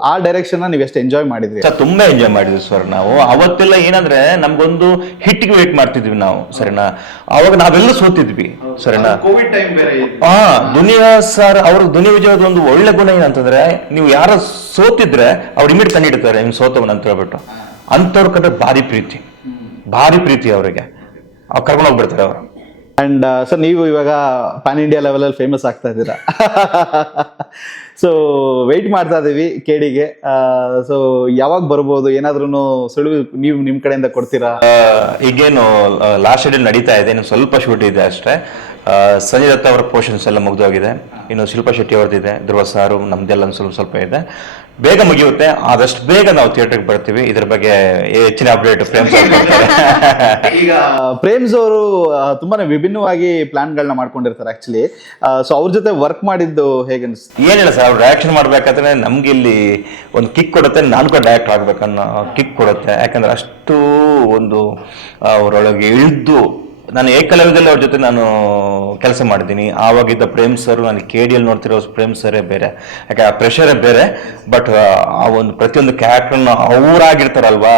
ಆ ಡೈರೆಕ್ಷನ್ ನೀವು ಎಷ್ಟು ಎಂಜಾಯ್ ಮಾಡಿದ್ರಿ? ತುಂಬಾ ಎಂಜಾಯ್ ಮಾಡಿದ್ವಿ ಸರ್. ನಾವು ಅವತ್ತೆಲ್ಲ ಏನಂದ್ರೆ ನಮ್ಗೊಂದು ಹಿಟ್ಗೆ ವೇಟ್ ಮಾಡ್ತಿದ್ವಿ ನಾವು, ಸರಿನಾ. ಅವಾಗ ನಾವೆಲ್ಲ ಸೋತಿದ್ವಿ, ಸರಿನಾ. ದುನಿಯಾ ಸರ್ ಅವ್ರ ದುನಿಯಾ ವಿಜಯದ ಒಂದು ಒಳ್ಳೆ ಗುಣ ಏನಂತಂದ್ರೆ, ನೀವು ಯಾರ ಸೋತಿದ್ರೆ ಅವ್ರು ಇಮಿಡಿಯೇಟ್ ಕಂಡಿಡ್ತಾರೆ ಇವ್ನು ಸೋತವನ್ ಅಂತ ಹೇಳ್ಬಿಟ್ಟು. ಅಂತವ್ರ ಕಂಡ್ರೆ ಭಾರಿ ಪ್ರೀತಿ ಅವರಿಗೆ, ಅವ್ರು ಕರ್ಕೊಂಡು ಹೋಗ್ಬಿಡ್ತಾರೆ ಅವರು. ಅಂಡ್ ಸರ್, ನೀವು ಇವಾಗ ಪ್ಯಾನ್ ಇಂಡಿಯಾ ಲೆವೆಲ್ ಅಲ್ಲಿ ಫೇಮಸ್ ಆಗ್ತಾ ಇದ್ದೀರಾ. ಸೊ ವೆಯ್ಟ್ ಮಾಡ್ತಾ ಇದೀವಿ ಕೇಡಿಗೆ. ಸೊ ಯಾವಾಗ ಬರ್ಬೋದು? ಏನಾದ್ರೂ ಸುಳಿವು ನೀವು ನಿಮ್ ಕಡೆಯಿಂದ ಕೊಡ್ತೀರಾ? ಈಗೇನು ಲಾಸ್ಟ್ ಶೆಡ್ಯೂಲ್ ನಡೀತಾ ಇದೆ, ಇನ್ನು ಸ್ವಲ್ಪ ಶೂಟ್ ಇದೆ ಅಷ್ಟೇ. ಸಂಜಯ್ ದತ್ತ ಅವರ ಪೋರ್ಷನ್ಸ್ ಎಲ್ಲ ಮುಗಿದೋಗಿದೆ. ಇನ್ನು ಶಿಲ್ಪಾ ಶೆಟ್ಟಿ ಅವ್ರದ್ದಿದೆ, ಧ್ರುವ ಸಾರು, ನಮ್ದೆಲ್ಲ ಸ್ವಲ್ಪ ಇದೆ. ಬೇಗ ಮುಗಿಯುತ್ತೆ. ಆದಷ್ಟು ಬೇಗ ನಾವು ಥಿಯೇಟರ್ಗೆ ಬರ್ತೀವಿ. ಇದ್ರ ಬಗ್ಗೆ ಹೆಚ್ಚಿನ ಅಪ್ಡೇಟ್ ಈಗ ಪ್ರೇಮ್ಸ್ ಅವರು ತುಂಬಾನೇ ವಿಭಿನ್ನವಾಗಿ ಪ್ಲಾನ್ಗಳನ್ನ ಮಾಡ್ಕೊಂಡಿರ್ತಾರೆ ಆಕ್ಚುಲಿ. ಸೊ ಅವ್ರ ಜೊತೆ ವರ್ಕ್ ಮಾಡಿದ್ದು ಹೇಗೆ ಅನಿಸ್ತು? ಏನಿಲ್ಲ ಸರ್, ಅವ್ರು ಡೈರೆಕ್ಷನ್ ಮಾಡ್ಬೇಕಾದ್ರೆ ನಮ್ಗೆ ಇಲ್ಲಿ ಒಂದು ಕಿಕ್ ಕೊಡುತ್ತೆ. ನಾನು ಕೂಡ ಡೈರೆಕ್ಟರ್ ಆಗ್ಬೇಕನ್ನೋ ಕಿಕ್ ಕೊಡುತ್ತೆ. ಯಾಕಂದ್ರೆ ಅಷ್ಟು ಒಂದು ಅವರೊಳಗೆ ಇಳಿದು, ನಾನು ಏಕಲವ್ಯದಲ್ಲಿ ಅವ್ರ ಜೊತೆ ನಾನು ಕೆಲಸ ಮಾಡಿದ್ದೀನಿ. ಆವಾಗಿದ್ದ ಪ್ರೇಮ್ ಸರ್, ನಾನು KDL ನೋಡ್ತಿರೋ ಪ್ರೇಮ್ ಸರೇ ಬೇರೆ, ಯಾಕೆ ಆ ಪ್ರೆಷರೇ ಬೇರೆ. ಬಟ್ ಆ ಒಂದು ಪ್ರತಿಯೊಂದು ಕ್ಯಾರೆಕ್ಟರ್ನ ಅವರಾಗಿರ್ತಾರಲ್ವಾ,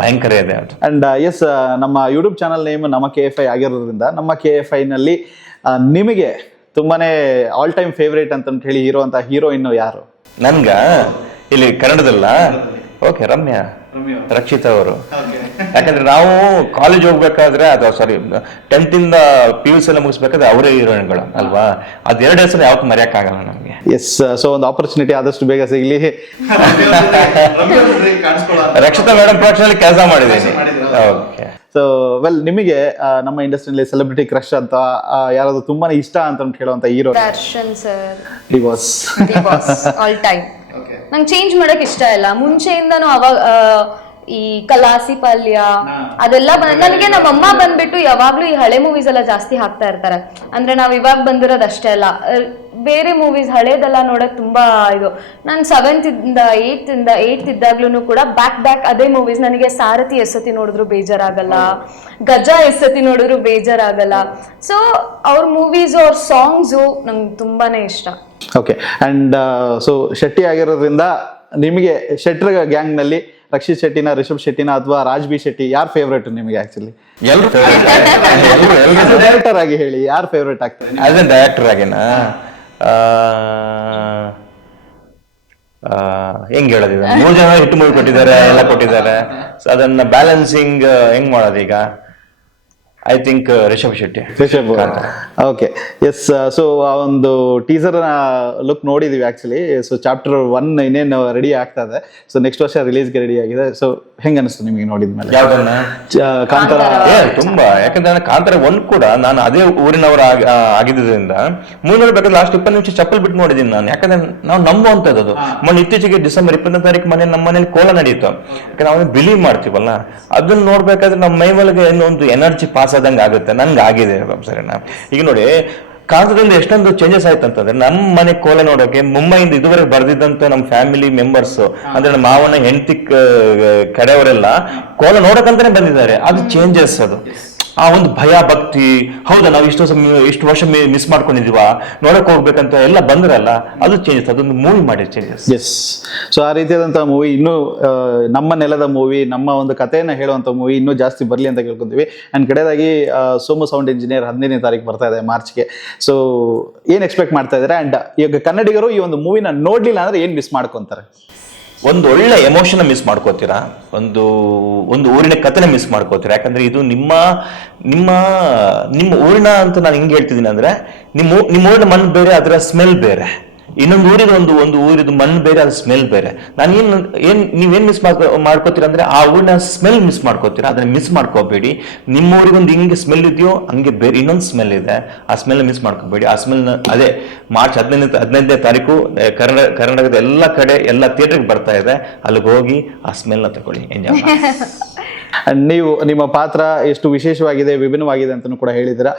ಭಯಂಕರ ಇದೆ ಅದು. ಅಂಡ್ ಎಸ್, ನಮ್ಮ ಯೂಟ್ಯೂಬ್ ಚಾನಲ್ ನೇಮ್ ನಮ್ಮ KFI ಆಗಿರೋದ್ರಿಂದ, ನಮ್ಮ KFI ನಲ್ಲಿ ನಿಮಗೆ ತುಂಬಾನೇ ಆಲ್ ಟೈಮ್ ಫೇವ್ರೇಟ್ ಅಂತ ಹೇಳಿ ಹೀರೋಯಿನ್ ಯಾರು? ನನ್ಗ ಇಲ್ಲಿ ಕನ್ನಡದಲ್ಲ? ಓಕೆ, ರಮ್ಯಾ. ರಕ್ಷಿತಾ ಅವರು. ಯಾಕಂದ್ರೆ ನಾವು ಕಾಲೇಜ್ ಹೋಗ್ಬೇಕಾದ್ರೆ ಅಥವಾ ಸಾರಿ 10th ಇಂದ PUC ಎಲ್ಲ ಮುಗಿಸ್ಬೇಕಾದ್ರೆ ಅವರೇ ಹೀರೋಯಿನ್ಗಳು ಅಲ್ವಾ. ಅದೆರಡು ಹೆಸರು ಯಾವತ್ತು ಮರೆಯಕ್ಕಾಗಲ್ಲ ನಮಗೆ. ಎಸ್, ಸೊ ಒಂದು ಆಪರ್ಚುನಿಟಿ ಆದಷ್ಟು ಬೇಗ ಸಿಗ್ಲಿ. ರಕ್ಷಿತಾ ಮೇಡಮ್ ಪ್ರೊಡಕ್ಷನ್ ಕೆಲಸ ಮಾಡಿದ್ದೀನಿ. ಓಕೆ. ಸೊ ವೆಲ್, ನಿಮಗೆ ನಮ್ಮ ಇಂಡಸ್ಟ್ರಿಯಲ್ಲಿ ಸೆಲೆಬ್ರಿಟಿ ಕ್ರಶ್ ಅಂತ ಯಾರಾದ್ರೂ ತುಂಬಾನೇ ಇಷ್ಟ ಅಂತ ಹೇಳುವಂತ hero? Darshan sir. Divorce all time. ನಂಗೆ ಚೇಂಜ್ ಮಾಡಕ್ ಇಷ್ಟ ಇಲ್ಲ. ಮುಂಚೆಯಿಂದನೂ ಅವಾಗ ಈ ಕಲಾಸಿ ಪಾಲ್ಯ ಅದೆಲ್ಲ ನನಗೆ ನಮ್ಮಮ್ಮ ಬಂದ್ಬಿಟ್ಟು ಯಾವಾಗ್ಲೂ ಈ ಹಳೆ ಮೂವೀಸ್ ಎಲ್ಲ ಜಾಸ್ತಿ ಹಾಕ್ತಾ ಇರ್ತಾರೆ. ಅಂದ್ರೆ ನಾವ್ ಇವಾಗ ಬಂದಿರೋದು ಅಷ್ಟೇ ಅಲ್ಲ, ಬೇರೆ ಮೂವೀಸ್ ಹಳೇದೆಲ್ಲ ನೋಡಕ್ ತುಂಬಾ ಇದು. ನಾನು 7th ಇಂದ 8th ಇದ್ದಾಗ್ಲೂ ಕೂಡ ಬ್ಯಾಕ್ ಅದೇ ಮೂವೀಸ್. ನನಗೆ ಸಾರಥಿ ಎಸ್ಸತಿ ನೋಡಿದ್ರು ಬೇಜಾರಾಗಲ್ಲ, ಗಜ ಎಸ್ಸತಿ ನೋಡಿದ್ರು ಬೇಜಾರಾಗಲ್ಲ. ಸೊ ಅವ್ರ ಮೂವೀಸ್, ಅವ್ರ ಸಾಂಗ್ಸು ನಂಗೆ ತುಂಬಾನೇ ಇಷ್ಟ. ಓಕೆ. ಅಂಡ್ ಸೊ ಶೆಟ್ಟಿ ಆಗಿರೋದ್ರಿಂದ ನಿಮಗೆ ಶೆಟ್ರ್ ಗ್ಯಾಂಗ್ ನಲ್ಲಿ ರಕ್ಷಿತ್ ಶೆಟ್ಟಿನ, ರಿಷಬ್ ಶೆಟ್ಟಿನ ಅಥವಾ ರಾಜ್ ಬಿ ಶೆಟ್ಟಿ ಯಾರು ಫೇವ್ರೇಟ್ ನಿಮಗೆ? ಆಕ್ಚುಲಿ ಡೈರೆಕ್ಟರ್ ಆಗಿ ಹೇಳಿ, ಯಾರು ಫೇವ್ರೇಟ್ ಆಗ್ತಾರೆ? ಆಸ್ ಎ ಡೈರೆಕ್ಟರ್ ಆಗಿನ ಹೆಂಗ್ ಹೇಳೋದು, 3 ಜನ ಹಿಟ್ ಮೂವಿ ಕೊಟ್ಟಿದ್ದಾರೆ, ಎಲ್ಲ ಕೊಟ್ಟಿದ್ದಾರೆ. ಸೊ ಅದನ್ನ ಬ್ಯಾಲೆನ್ಸಿಂಗ್ ಹೆಂಗ್ ಮಾಡೋದು ಈಗ? I think Rishab Shetty. Rishab, okay. Yes, so ಆ ಒಂದು ಟೀಸರ್ ಲುಕ್ ನೋಡಿದೀವಿ ಆಕ್ಚುಲಿ. ಸೊ ಚಾಪ್ಟರ್ 1 ಇನ್ನೇನು ರೆಡಿ ಆಗ್ತಾ ಇದೆ. ಸೊ ನೆಕ್ಸ್ಟ್ ವರ್ಷ ರಿಲೀಸ್ಗೆ ರೆಡಿ ಆಗಿದೆ. ಸೊ ಹೆಂಗ ಅನಿಸ್ತು ನಿಮಗೆ ನೋಡಿದ್ಮೇಲೆ? ಯಾವ್ದನ್ನ? ಕಾಂತಾರ. ತುಂಬಾ, ಯಾಕಂದ್ರೆ ಕಾಂತಾರ 1 ಕೂಡ ನಾನು ಅದೇ ಊರಿನವರ ಆಗಿದ್ದರಿಂದ ನೋಡ್ಬೇಕಾದ್ರೆ ಲಾಸ್ಟ್ 20 ನಿಮಿಷ ಚಪ್ಪಲ್ ಬಿಟ್ಟು ನೋಡಿದೀನಿ ನಾನು. ಯಾಕಂದ್ರೆ ನಾವು ನಂಬುವಂಥದ್ದು ಅದು. ಮೊನ್ನೆ ಇತ್ತೀಚೆಗೆ ಡಿಸೆಂಬರ್ 20ನೇ ತಾರೀಕು ನಮ್ಮ ಮನೇಲಿ ಕೋಲ ನಡೀತು. ಯಾಕಂದ್ರೆ ನಾವು ಬಿಲೀವ್ ಮಾಡ್ತೀವಲ್ಲ, ಅದನ್ನ ನೋಡ್ಬೇಕಾದ್ರೆ ನಮ್ಮ ಮೈ ಒಳಗೆ ಒಂದು ಎನರ್ಜಿ ಪಾಸ್ ಆದಂಗೆ ಆಗುತ್ತೆ. ನನ್ಗೆ ಆಗಿದೆ ಸರಿನಾ. ಈಗ ನೋಡಿ, ಕಾಂತದಿಂದ ಎಷ್ಟೊಂದು ಚೇಂಜಸ್ ಆಯ್ತು ಅಂತಂದ್ರೆ, ನಮ್ಮ ಮನೆ ಕೋಲ ನೋಡೋಕೆ ಮುಂಬೈಯಿಂದ ಇದುವರೆಗೆ ಬರ್ದಿದ್ದಂತ ನಮ್ಮ ಫ್ಯಾಮಿಲಿ ಮೆಂಬರ್ಸ್ ಅಂದ್ರೆ ನಮ್ಮ ಮಾವನ ಹೆಂಡತಿ ಕಡೆಯವರೆಲ್ಲ ಕೋಲ ನೋಡಕಂತಾನೆ ಬಂದಿದ್ದಾರೆ. ಅದು ಚೇಂಜಸ್. ಅದು ಆ ಒಂದು ಭಯ ಭಕ್ತಿ, ಹೌದಾ ನಾವು ಇಷ್ಟು ವರ್ಷ ಮಿಸ್ ಮಾಡ್ಕೊಂಡಿದೀವ, ನೋಡಕ್ ಹೋಗ್ಬೇಕಂತ ಎಲ್ಲ ಬಂದ್ರಲ್ಲ, ಅದು ಚೇಂಜಸ್. ಅದೊಂದು ಮೂವಿ ಮಾಡಿ ಚೇಂಜಸ್. ಎಸ್, ಸೊ ಆ ರೀತಿಯಾದಂತಹ ಮೂವಿ ಇನ್ನೂ ನಮ್ಮ ನೆಲದ ಮೂವಿ, ನಮ್ಮ ಒಂದು ಕಥೆಯನ್ನ ಹೇಳುವಂತ ಮೂವಿ ಇನ್ನೂ ಜಾಸ್ತಿ ಬರ್ಲಿ ಅಂತ ಕೇಳ್ಕೊಂತೀವಿ. ಅಂಡ್ ಕಡೆಯದಾಗಿ ಸೋಮು ಸೌಂಡ್ ಇಂಜಿನಿಯರ್ 15ನೇ ತಾರೀಕು ಬರ್ತಾ ಇದೆ, ಮಾರ್ಚ್ಗೆ. ಸೊ ಏನ್ ಎಕ್ಸ್ಪೆಕ್ಟ್ ಮಾಡ್ತಾ ಇದ್ದಾರೆ? ಅಂಡ್ ಈಗ ಕನ್ನಡಿಗರು ಈ ಒಂದು ಮೂವಿನ ನೋಡ್ಲಿಲ್ಲ ಅಂದ್ರೆ ಏನ್ ಮಿಸ್ ಮಾಡ್ಕೊಂತಾರೆ? ಒಂದು ಒಳ್ಳೆ ಎಮೋಷನ್ ಮಿಸ್ ಮಾಡ್ಕೋತೀರಾ, ಒಂದು ಊರಿನ ಕಥೆನ ಮಿಸ್ ಮಾಡ್ಕೋತೀರಾ. ಯಾಕಂದ್ರೆ ಇದು ನಿಮ್ಮ ಊರಿನ ಅಂತ ನಾನು ಹಿಂಗೆ ಹೇಳ್ತಿದ್ದೀನಿ ಅಂದ್ರೆ, ನಿಮ್ಮ ಊರಿನ ಮಣ್ಣು ಬೇರೆ, ಅದರ ಸ್ಮೆಲ್ ಬೇರೆ. ಇನ್ನೊಂದು ಊರಿದ ಒಂದು ಊರಿದ ಮಣ್ಣು ಬೇರೆ, ಅದ್ರ ಸ್ಮೆಲ್ ಬೇರೆ. ನೀವೇನ್ ಮಿಸ್ ಮಾಡ್ಕೋತೀರಾ ಅಂದ್ರೆ ಆ ಊರಿನ ಸ್ಮೆಲ್ ಮಿಸ್ ಮಾಡ್ಕೋತೀರಾ. ಅದನ್ನ ಮಿಸ್ ಮಾಡ್ಕೋಬೇಡಿ. ನಿಮ್ಮ ಊರಿಗೊಂದು ಹಿಂಗೆ ಸ್ಮೆಲ್ ಇದೆಯೋ ಹಂಗೆ ಬೇರೆ ಇನ್ನೊಂದು ಸ್ಮೆಲ್ ಇದೆ, ಆ ಸ್ಮೆಲ್ ಮಿಸ್ ಮಾಡ್ಕೋಬೇಡಿ. ಆ ಸ್ಮೆಲ್ ಅದೇ ಮಾರ್ಚ್ 15ನೇ ತಾರೀಕು ಕರ್ನಾಟಕದ ಎಲ್ಲ ಕಡೆ ಎಲ್ಲ ಥಿಯೇಟರ್ಗೆ ಬರ್ತಾ ಇದೆ. ಅಲ್ಲಿಗೆ ಹೋಗಿ ಆ ಸ್ಮೆಲ್ನ ತಗೊಳ್ಳಿ, ಎಂಜಾಯ್ ಮಾಡಿ. ನೀವು ನಿಮ್ಮ ಪಾತ್ರ ಎಷ್ಟು ವಿಶೇಷವಾಗಿದೆ, ವಿಭಿನ್ನವಾಗಿದೆ ಅಂತಲೂ ಕೂಡ ಹೇಳಿದ್ದೀರಾ.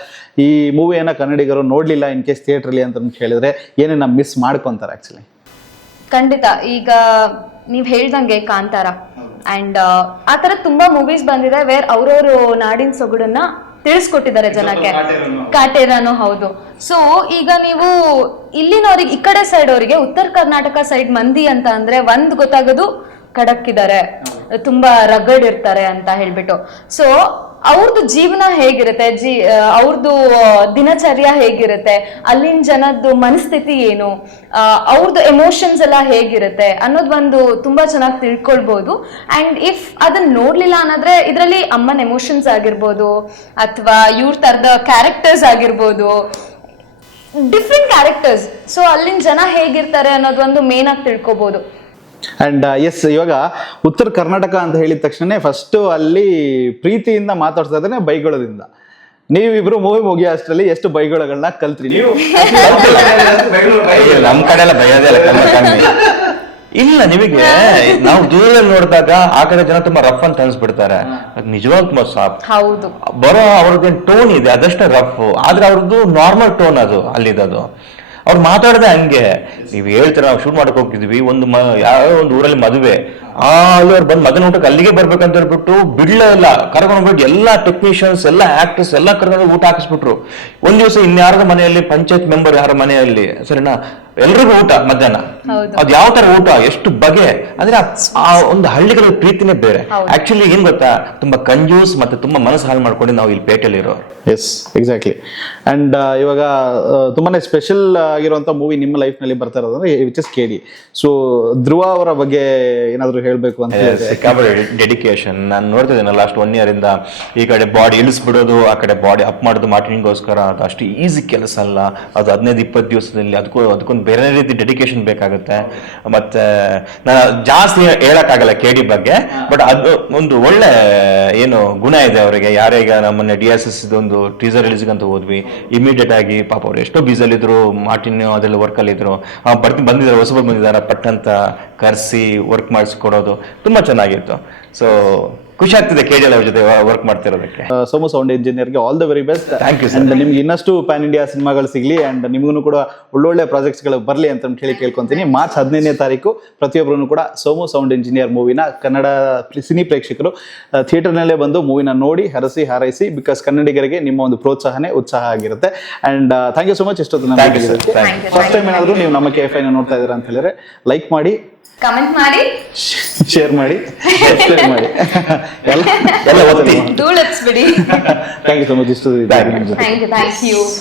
ಈ ಮೂವಿಯನ್ನ ಕನ್ನಡಿಗರು ನೋಡ್ಲಿಲ್ಲ ಇನ್ ಕೇಸ್ ಥಿಯೇಟ್ರಲ್ಲಿ ಅಂತ ಹೇಳಿದ್ರೆ ಏನೇನ ಮಿಸ್ ಮಾಡ್ಕೊಂತಾರೆ ಆಕ್ಚುಲಿ? ಖಂಡಿತ. ಈಗ ನೀವ್ ಹೇಳ್ದಂಗೆ ಕಾಂತಾರ ಅಂಡ್ ಆ ತರ ತುಂಬಾ ಮೂವೀಸ್ ಬಂದಿದೆ ವೇರ್ ಅವ್ರವ್ರು ನಾಡಿನ ಸೊಗಡನ್ನ ತಿಳಿಸ್ಕೊಟ್ಟಿದ್ದಾರೆ ಜನಕ್ಕೆ. ಕಾಟೇರನು ಹೌದು. ಸೊ ಈಗ ನೀವು ಇಲ್ಲಿನವ್ರಿಗೆ, ಈ ಕಡೆ ಸೈಡ್ ಅವರಿಗೆ, ಉತ್ತರ ಕರ್ನಾಟಕ ಸೈಡ್ ಮಂದಿ ಅಂತ ಅಂದ್ರೆ ಒಂದ್ ಗೊತ್ತಾಗೋದು ಖಡಕ್ ಇದ್ದಾರೆ, ತುಂಬಾ ರಗಡ್ ಇರ್ತಾರೆ ಅಂತ ಹೇಳ್ಬಿಟ್ಟು. ಸೊ ಅವ್ರದ್ದು ಜೀವನ ಹೇಗಿರುತ್ತೆ, ಅವ್ರದ್ದು ದಿನಚರ್ಯ ಹೇಗಿರುತ್ತೆ, ಅಲ್ಲಿನ ಜನದ್ದು ಮನಸ್ಥಿತಿ ಏನು, ಅವ್ರದ್ದು ಎಮೋಷನ್ಸ್ ಎಲ್ಲ ಹೇಗಿರುತ್ತೆ ಅನ್ನೋದು ಒಂದು ತುಂಬಾ ಚೆನ್ನಾಗಿ ತಿಳ್ಕೊಳ್ಬಹುದು. ಅಂಡ್ ಇಫ್ ಅದನ್ನ ನೋಡ್ಲಿಲ್ಲ ಅನ್ನೋದ್ರೆ ಇದರಲ್ಲಿ ಅಮ್ಮನ ಎಮೋಷನ್ಸ್ ಆಗಿರ್ಬೋದು, ಅಥವಾ ಇವ್ರ ತರದ ಕ್ಯಾರೆಕ್ಟರ್ಸ್ ಆಗಿರ್ಬೋದು, ಡಿಫ್ರೆಂಟ್ ಕ್ಯಾರೆಕ್ಟರ್ಸ್. ಸೊ ಅಲ್ಲಿನ ಜನ ಹೇಗಿರ್ತಾರೆ ಅನ್ನೋದು ಒಂದು ಮೇನ್ ಆಗಿ ತಿಳ್ಕೊಬಹುದು. ಅಂಡ್ ಎಸ್, ಇವಾಗ ಉತ್ತರ ಕರ್ನಾಟಕ ಅಂತ ಹೇಳಿದ ತಕ್ಷಣ ಫಸ್ಟ್ ಅಲ್ಲಿ ಪ್ರೀತಿಯಿಂದ ಮಾತಾಡ್ತಾ ಇದ್ರೆ ಬೈಗಳದಿಂದ. ನೀವಿಬ್ರು ಮೂವಿ ಮುಗಿಯೋ ಅಷ್ಟರಲ್ಲಿ ಎಷ್ಟು ಬೈಗಳನ್ನ ಕಲ್ತ್ರಿ ನೀವು? ನಮ್ ಕಡೆ ಎಲ್ಲ ಬೈಯೋದೇ ಕಮ್ಮಿ. ಇಲ್ಲ, ನಿಮಗೆ ನಾವು ದೂರದಲ್ಲಿ ನೋಡಿದಾಗ ಆ ಕಡೆ ಜನ ತುಂಬಾ ರಫ್ ಅಂತ ಅನ್ಸ್ಬಿಡ್ತಾರೆ. ನಿಜವಾಗ್ಲೂ ಹೌದು, ಬರೋ ಅವ್ರದ್ದೇನು ಟೋನ್ ಇದೆ ಅದಷ್ಟೇ ರಫ್, ಆದ್ರೆ ಅವ್ರದ್ದು ನಾರ್ಮಲ್ ಟೋನ್ ಅದು ಅಲ್ಲಿದ್ದು. ಅವ್ರು ಮಾತಾಡದೆ ಹಂಗೆ. ನೀವು ಹೇಳ್ತೀರ, ನಾವು ಶೂಟ್ ಮಾಡಕ್ ಹೋಗ್ತಿದ್ವಿ, ಯಾವ ಒಂದು ಊರಲ್ಲಿ ಮದುವೆ, ಅಲ್ಲಿ ಅವ್ರು ಬಂದು ಮಗನ ಊಟಕ್ಕೆ ಅಲ್ಲಿಗೆ ಬರ್ಬೇಕಂತ ಹೇಳ್ಬಿಟ್ಟು ಬಿಡ್ಲೇ ಇಲ್ಲ, ಕರ್ಕೊಂಡ್ಬಿಟ್ಟು ಎಲ್ಲಾ ಟೆಕ್ನಿಷಿಯನ್ಸ್, ಎಲ್ಲ ಆಕ್ಟರ್ಸ್ ಎಲ್ಲ ಕರ್ಕೊಂಡು ಊಟ ಹಾಕಿಸ್ಬಿಟ್ರು. ಒಂದ್ ದಿವಸ ಇನ್ಯಾರದ ಮನೆಯಲ್ಲಿ, ಪಂಚಾಯತ್ ಮೆಂಬರ್ ಯಾರ ಮನೆಯಲ್ಲಿ, ಸರಿನಾ, ಎಲ್ರಿಗೂ ಊಟ ಮಧ್ಯಾಹ್ನ. ಅದ್ ಯಾವ ತರ ಊಟ, ಎಷ್ಟು ಬಗೆ ಅಂದ್ರೆ ಆ ಒಂದು ಹಳ್ಳಿಗಳ ಪ್ರೀತಿನೇ ಬೇರೆ. ಆಕ್ಚುಲಿ ಏನ್ ಗೊತ್ತಾ, ತುಂಬಾ ಕಂಜೂಸ್ ಮತ್ತೆ ತುಂಬಾ ಮನಸ್ಸು ಹಾಳು ಮಾಡ್ಕೊಂಡು ನಾವು ಇಲ್ಲಿ ಪೇಟೆಯಲ್ಲಿ ಇರೋ. S, exactly. ಅಂಡ್ ಇವಾಗ ತುಂಬಾನೇ ಸ್ಪೆಷಲ್ ಆಗಿರುವಂತ ಮೂವಿ ನಿಮ್ಮ ಲೈಫ್ ನಲ್ಲಿ ಬರ್ತಾ ಇರೋದಂದ್ರೆ ವಿಚ್ ಇಸ್ KD. ಸೊ ಧ್ರುವ ಅವರ ಬಗ್ಗೆ ಏನಾದ್ರು ಹೇಳ್ಬೇಕು ಅಂತ ಹೇಳಿದ್ರೆ ಸಿಕ್ಕಾಪಟ್ಟೆ ಡೆಡಿಕೇಶನ್. ನಾನು ನೋಡ್ತಿದ್ದೇನೆ ಲಾಸ್ಟ್ 1 year ಇಂದ ಈ ಕಡೆ ಬಾಡಿ ಇಳಿಸ್ಬಿಡೋದು, ಆ ಕಡೆ ಬಾಡಿ ಅಪ್ ಮಾಡೋದು ಮಾರ್ಟಿನಿಗೋಸ್ಕರ. ಅದು ಅಷ್ಟು ಈಸಿ ಕೆಲಸ ಅಲ್ಲ ಅದು. 15-20 ದಿವಸದಲ್ಲಿ ಅದಕ್ಕೊಂದು ಬೇರೆ ರೀತಿ ಡೆಡಿಕೇಶನ್ ಬೇಕಾಗುತ್ತೆ. ಮತ್ತೆ ನಾನು ಜಾಸ್ತಿ ಹೇಳಕ್ಕಾಗಲ್ಲ KD ಬಗ್ಗೆ, ಬಟ್ ಅದು ಒಂದು ಒಳ್ಳೆ ಏನು ಗುಣ ಇದೆ ಅವರಿಗೆ. ಯಾರೇ ಈಗ ನಮ್ಮನ್ನ DSS ಒಂದು ಟೀಸರ್ ರಿಲೀಸ್ಗೆ ಅಂತ ಹೋದ್ವಿ, ಇಮಿಡಿಯೇಟ್ ಆಗಿ ಪಾಪ ಅವ್ರು ಎಷ್ಟೋ ಬೀಸಲ್ಲಿದ್ರು, ಮಾರ್ಟಿನ್ ಅದೆಲ್ಲ ವರ್ಕಲ್ಲಿ ಇದ್ರು, ಬಂದಿದ್ದಾರೆ ಹೊಸಬರು ಬಂದಿದ್ದಾರೆ ಪಟ್ಟಂತ ಕರೆಸಿ ವರ್ಕ್ ಮಾಡಿಸ್ಕೊಡೋದು ತುಂಬಾ ಚೆನ್ನಾಗಿತ್ತು. ಸೊ ಖುಷಿ ಆಗ್ತಿದೆ KD ಅವ್ರ ಜೊತೆ ವರ್ಕ್ ಮಾಡ್ತಿರೋದಕ್ಕೆ. ಸೋಮು ಸೌಂಡ್ ಇಂಜಿನಿಯರ್ಗೆ all the very best. Thank you sir. And ನಿಮ್ಗೆ ಇನ್ನಷ್ಟು ಪ್ಯಾನ್ ಇಂಡಿಯಾ ಸಿನಿಮಾಗಳು ಸಿಗ್ಲಿ ಅಂಡ್ ನಿಮಗೂ ಕೂಡ ಒಳ್ಳೊಳ್ಳೆ ಪ್ರಾಜೆಕ್ಟ್ಸ್ಗಳು ಬರಲಿ ಅಂತ ಹೇಳಿ ಕೇಳ್ಕೊಂತೀನಿ. ಮಾರ್ಚ್ 15ನೇ ತಾರೀಕು ಪ್ರತಿಯೊಬ್ಬರೂ ಕೂಡ ಸೋಮು ಸೌಂಡ್ ಇಂಜಿನಿಯರ್ ಮೂವಿನ ಕನ್ನಡ ಸಿನಿ ಪ್ರೇಕ್ಷಕರು ಥಿಯೇಟರ್ನಲ್ಲೇ ಬಂದು ಮೂವಿನ ನೋಡಿ ಹರಸಿ ಹಾರೈಸಿ. ಬಿಕಾಸ್ ಕನ್ನಡಿಗರಿಗೆ ನಿಮ್ಮ ಒಂದು ಪ್ರೋತ್ಸಾಹನೇ ಉತ್ಸಾಹ ಆಗಿರುತ್ತೆ. And thank you so much. ಇಷ್ಟೊತ್ತು ಫಸ್ಟ್ ಟೈಮ್ ಏನಾದರೂ ನೀವು ನಮ್ಮ KFI ನೋಡ್ತಾ ಇದ್ದೀರಾ ಅಂತ ಹೇಳಿದ್ರೆ ಲೈಕ್ ಮಾಡಿ, ಕಮೆಂಟ್ ಮಾಡಿ, ಶೇರ್ ಮಾಡಿ, ಸಬ್ಸ್ಕ್ರೈಬ್ ಮಾಡಿ, ಎಲ್ಲ ಒತ್ತಿ. ಧೂಳ್ ಹಚ್ಬಿಡಿ. Thank you so much. ಇಷ್ಟು ಥ್ಯಾಂಕ್ ಯು.